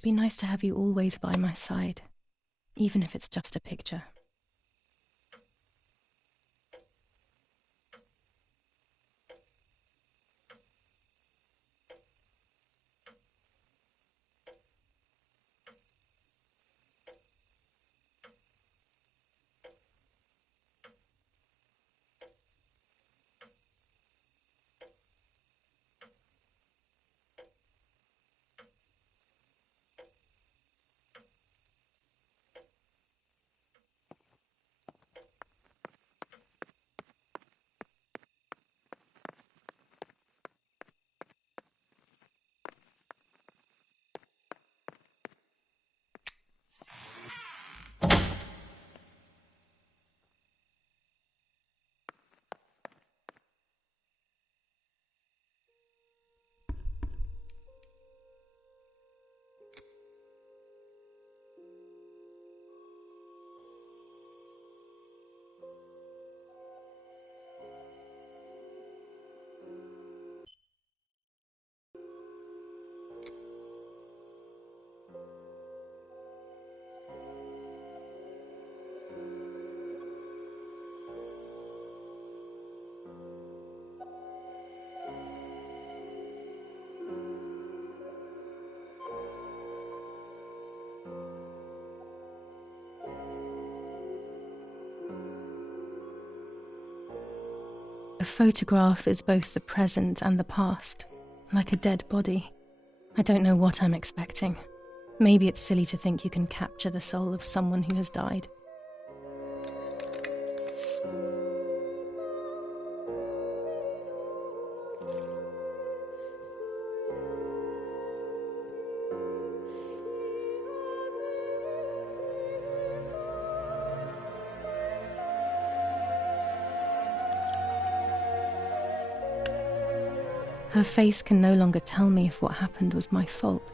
would be nice to have you always by my side, even if it's just a picture. A photograph is both the present and the past, like a dead body. I don't know what I'm expecting. Maybe it's silly to think you can capture the soul of someone who has died. Her face can no longer tell me if what happened was my fault.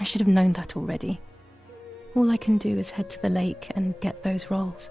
I should have known that already. All I can do is head to the lake and get those rolls.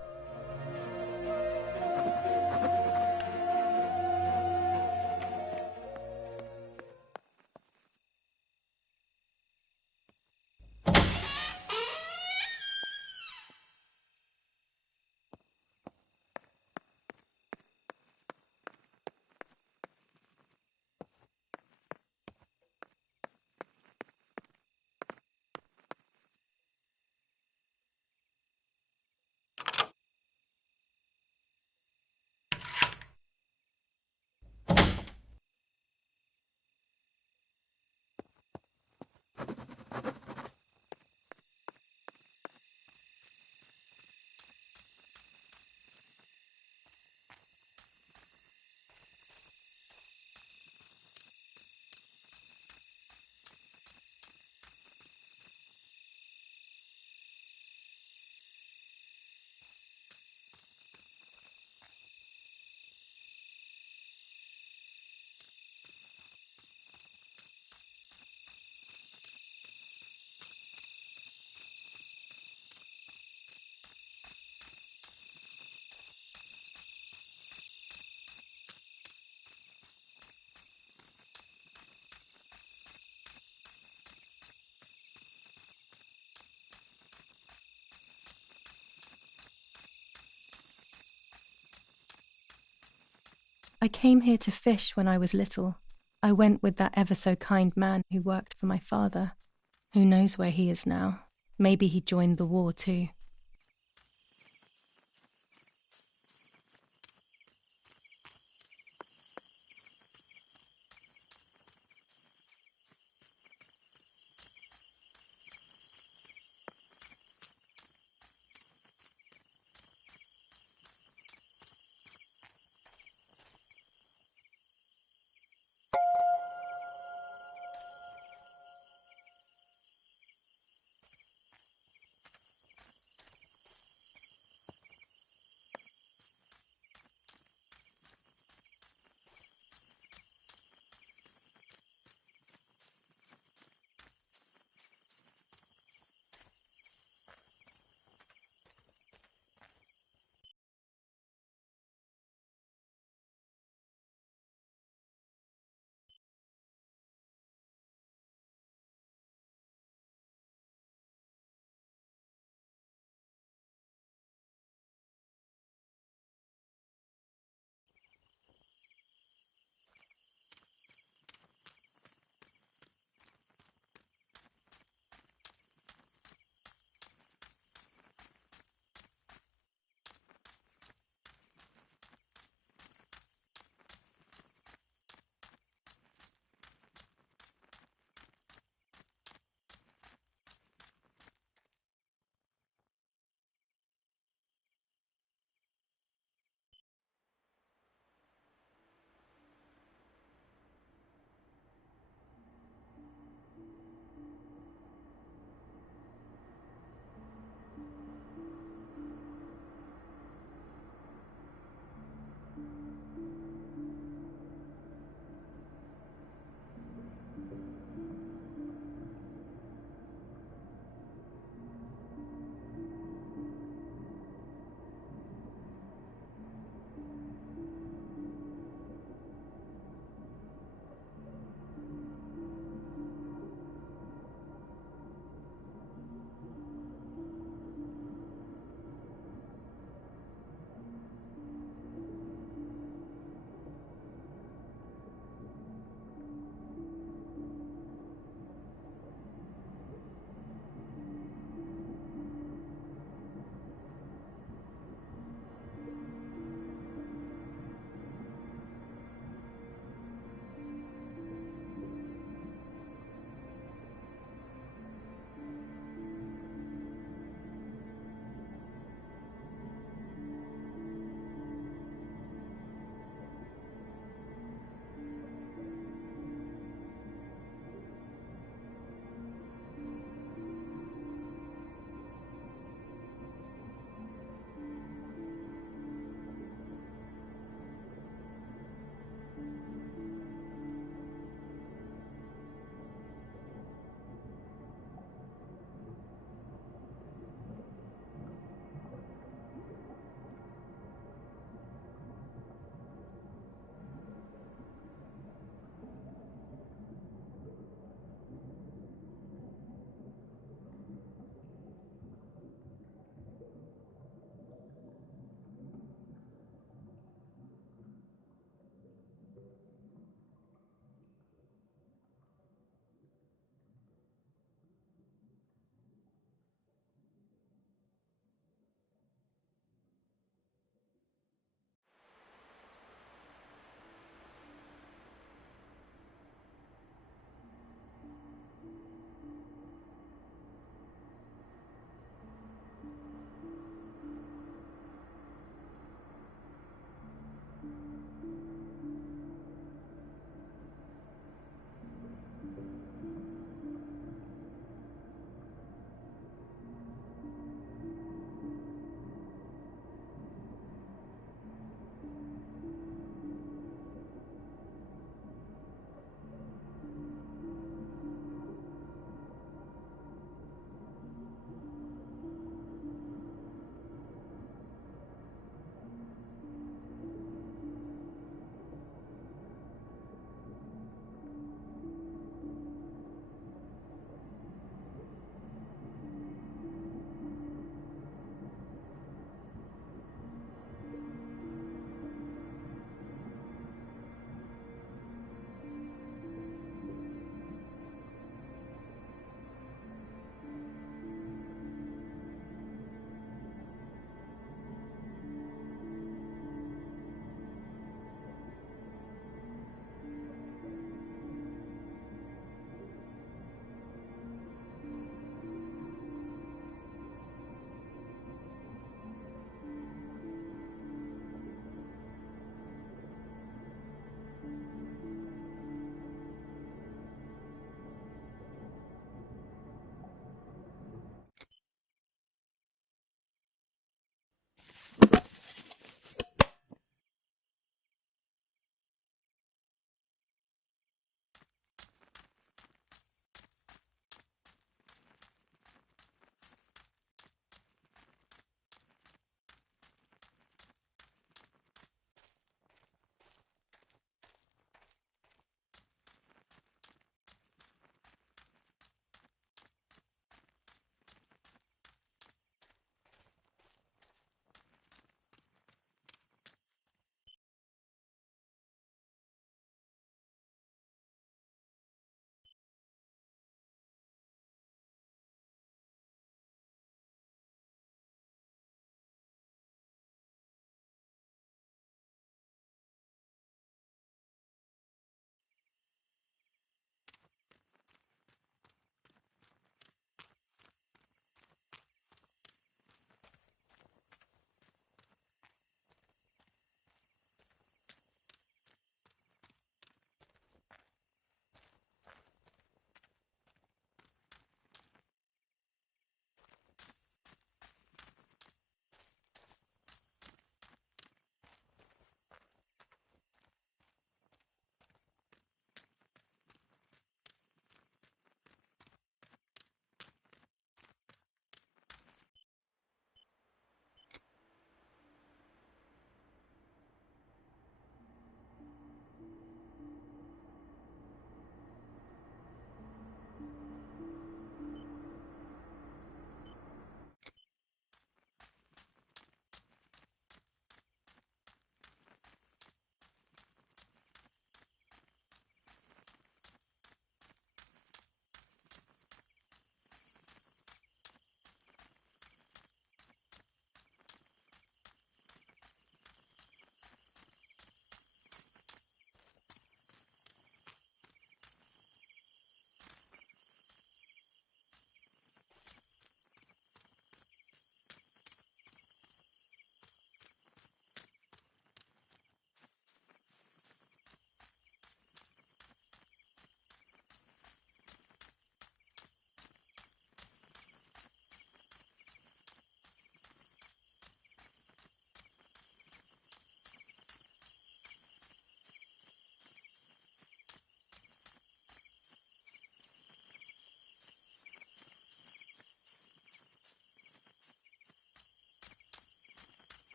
I came here to fish when I was little. I went with that ever so kind man who worked for my father. Who knows where he is now? Maybe he joined the war too.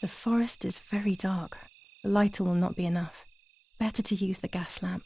The forest is very dark. The lighter will not be enough. Better to use the gas lamp.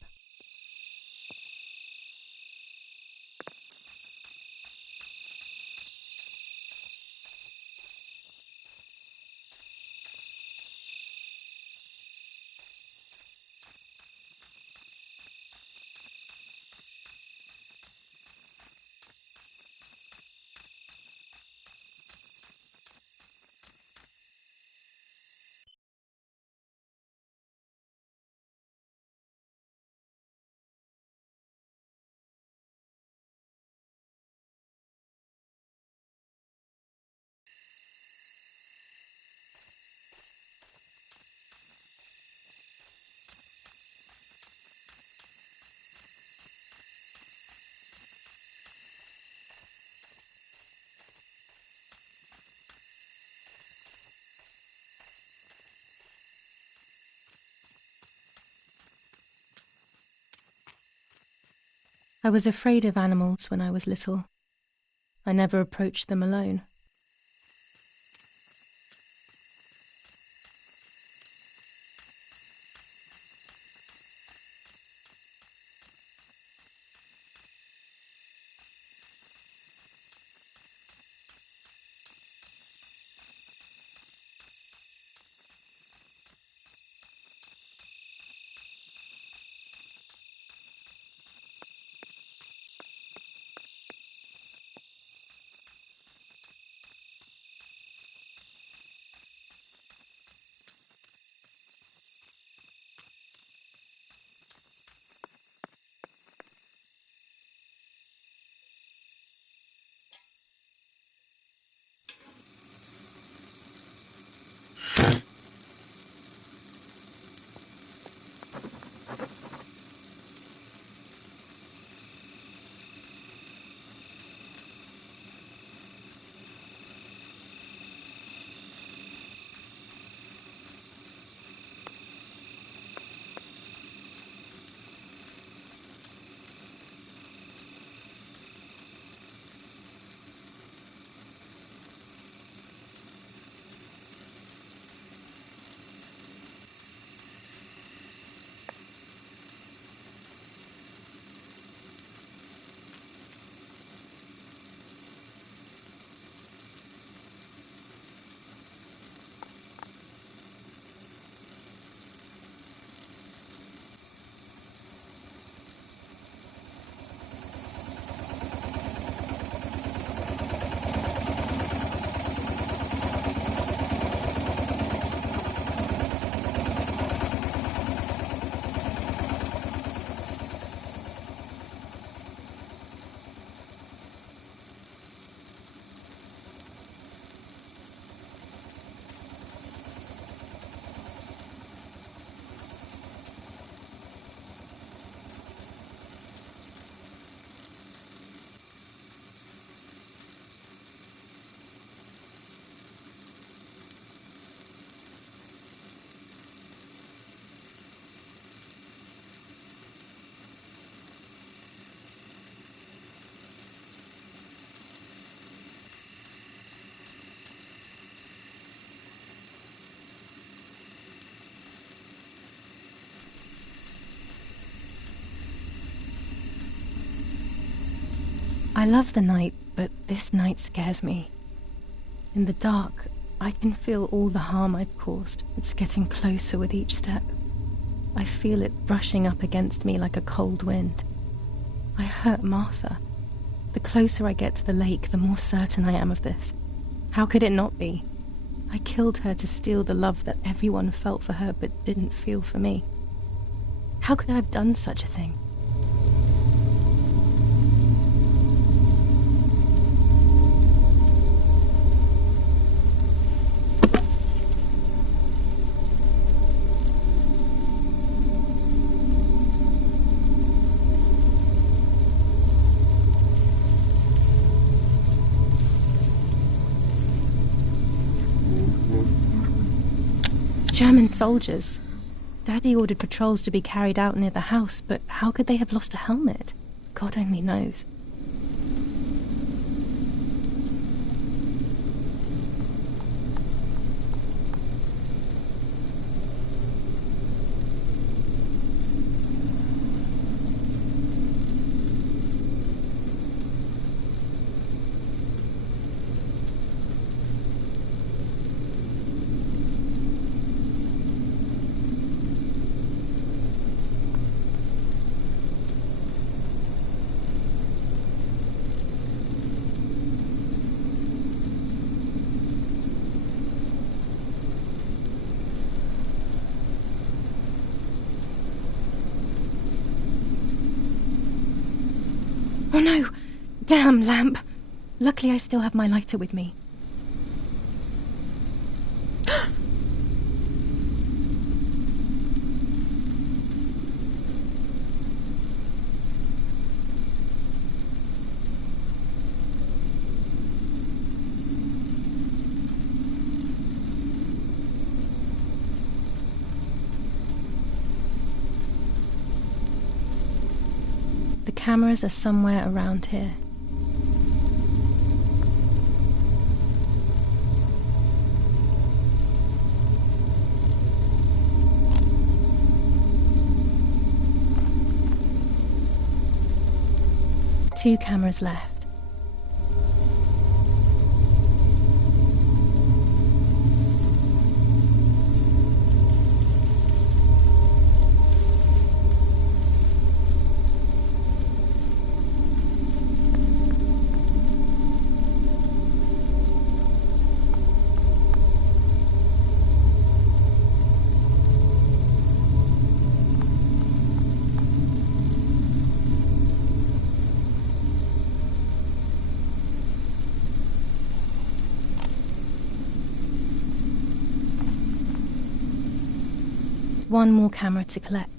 I was afraid of animals when I was little. I never approached them alone. I love the night, but this night scares me. In the dark, I can feel all the harm I've caused. It's getting closer with each step. I feel it brushing up against me like a cold wind. I hurt Martha. The closer I get to the lake, the more certain I am of this. How could it not be? I killed her to steal the love that everyone felt for her but didn't feel for me. How could I have done such a thing? German soldiers. Daddy ordered patrols to be carried out near the house, but how could they have lost a helmet? God only knows. no! Damn lamp! Luckily I still have my lighter with me. The cameras are somewhere around here. Two cameras left. One more camera to collect.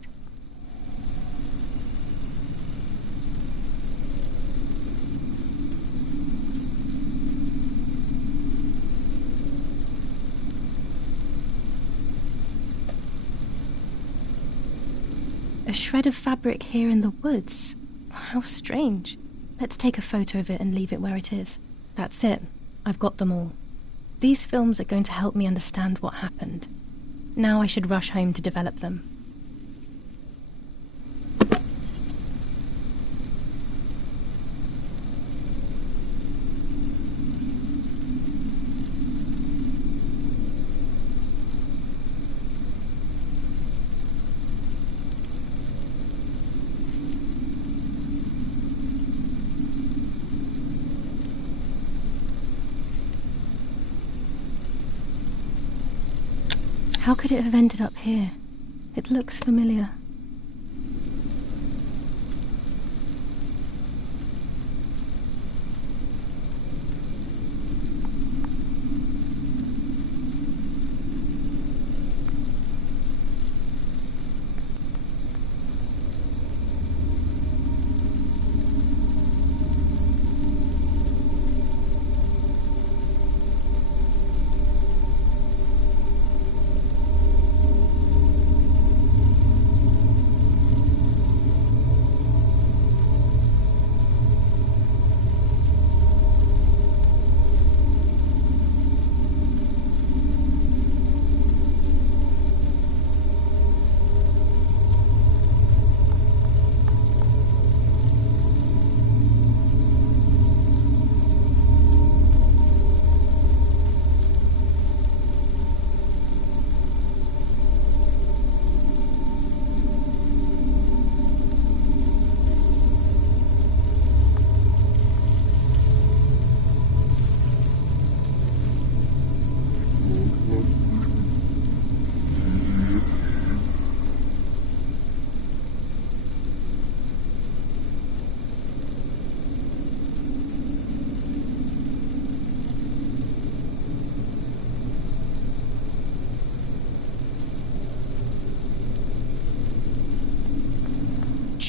A shred of fabric here in the woods. How strange. Let's take a photo of it and leave it where it is. That's it. I've got them all. These films are going to help me understand what happened. Now I should rush home to develop them. How could it have ended up here? It looks familiar.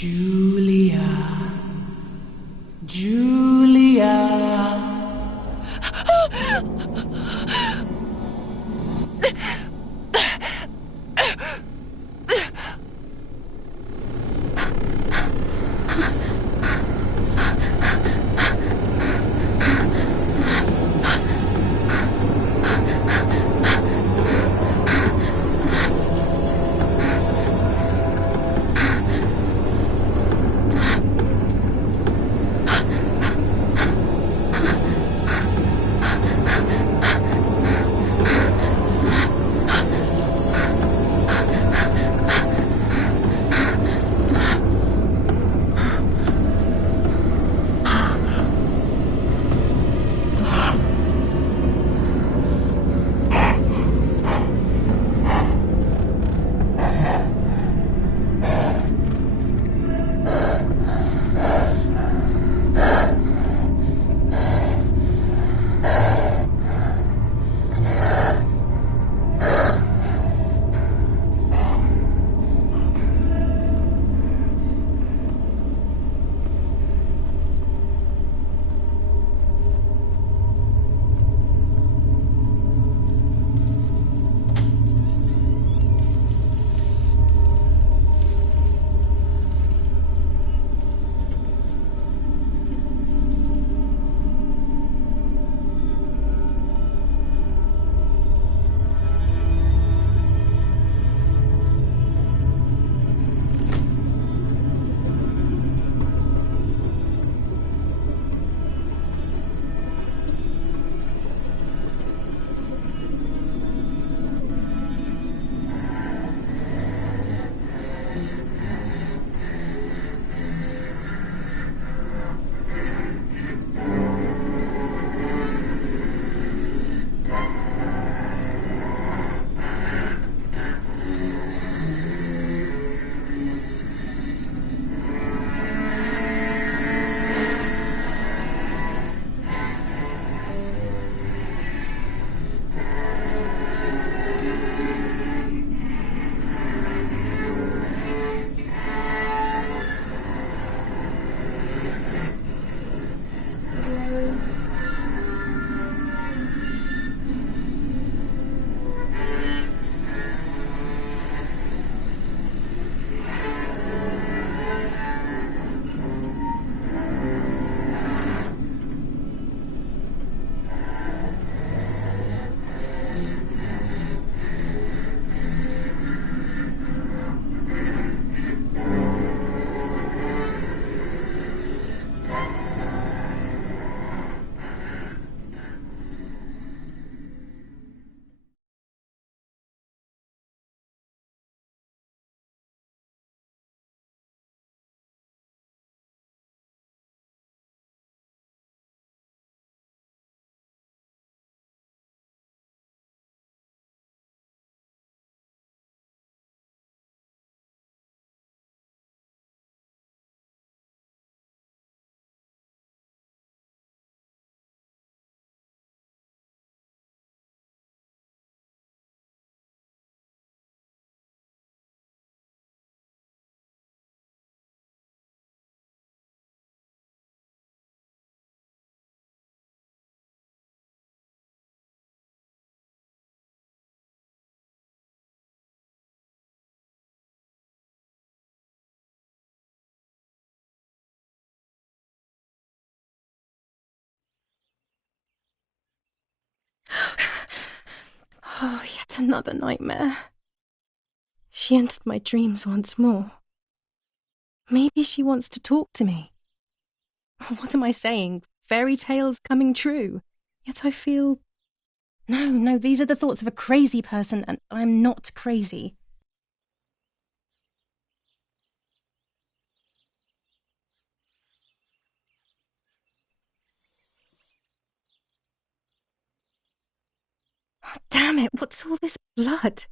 Julia. Julia. Oh, yet another nightmare. She entered my dreams once more. Maybe she wants to talk to me. What am I saying? Fairy tales coming true. Yet I feel... No, these are the thoughts of a crazy person, and I'm not crazy. Oh, damn it, what's all this blood?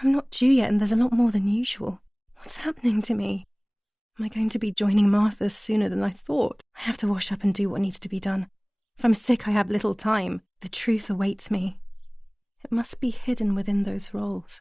I'm not due yet, and there's a lot more than usual. What's happening to me? Am I going to be joining Martha sooner than I thought? I have to wash up and do what needs to be done. If I'm sick, I have little time. The truth awaits me. It must be hidden within those rolls.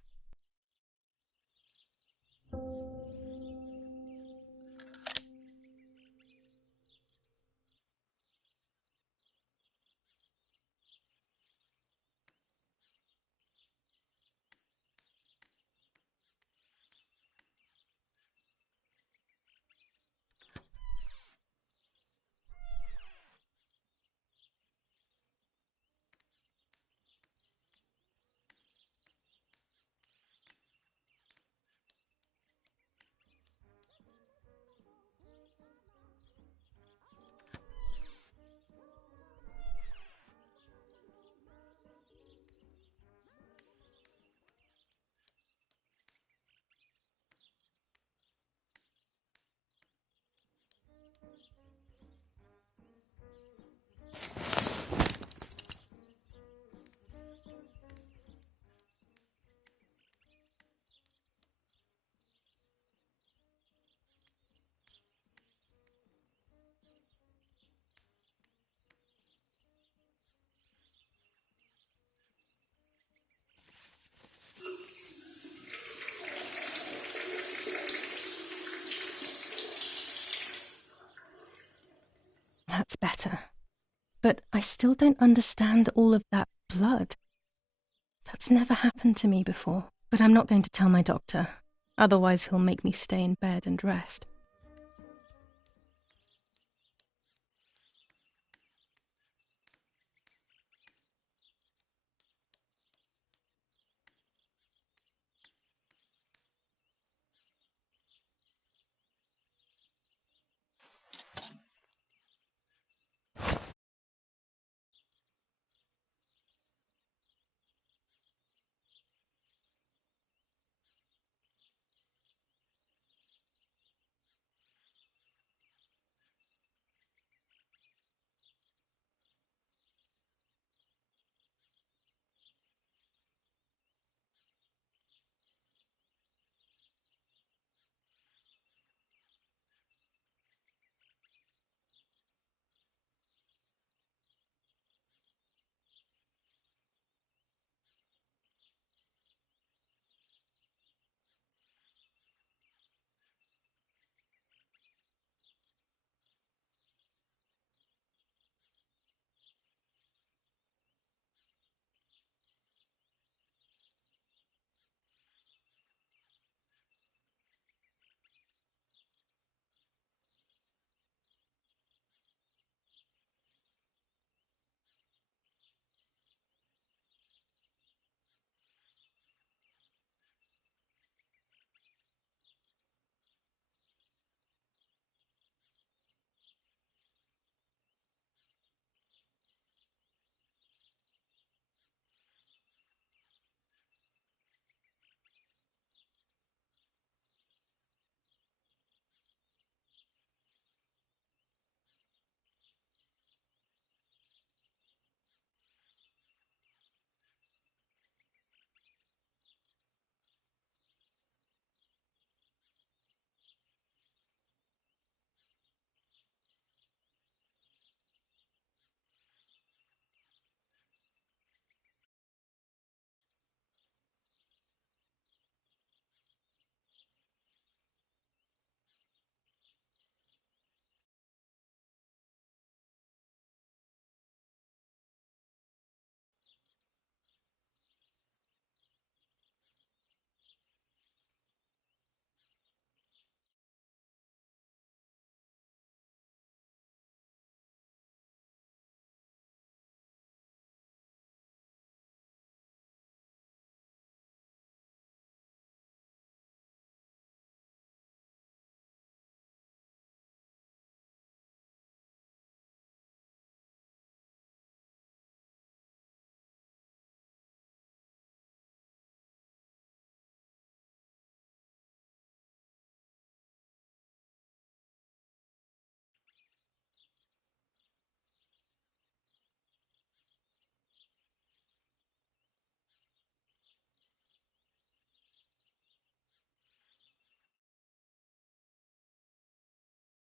That's better. But I still don't understand all of that blood. That's never happened to me before. But I'm not going to tell my doctor. Otherwise he'll make me stay in bed and rest.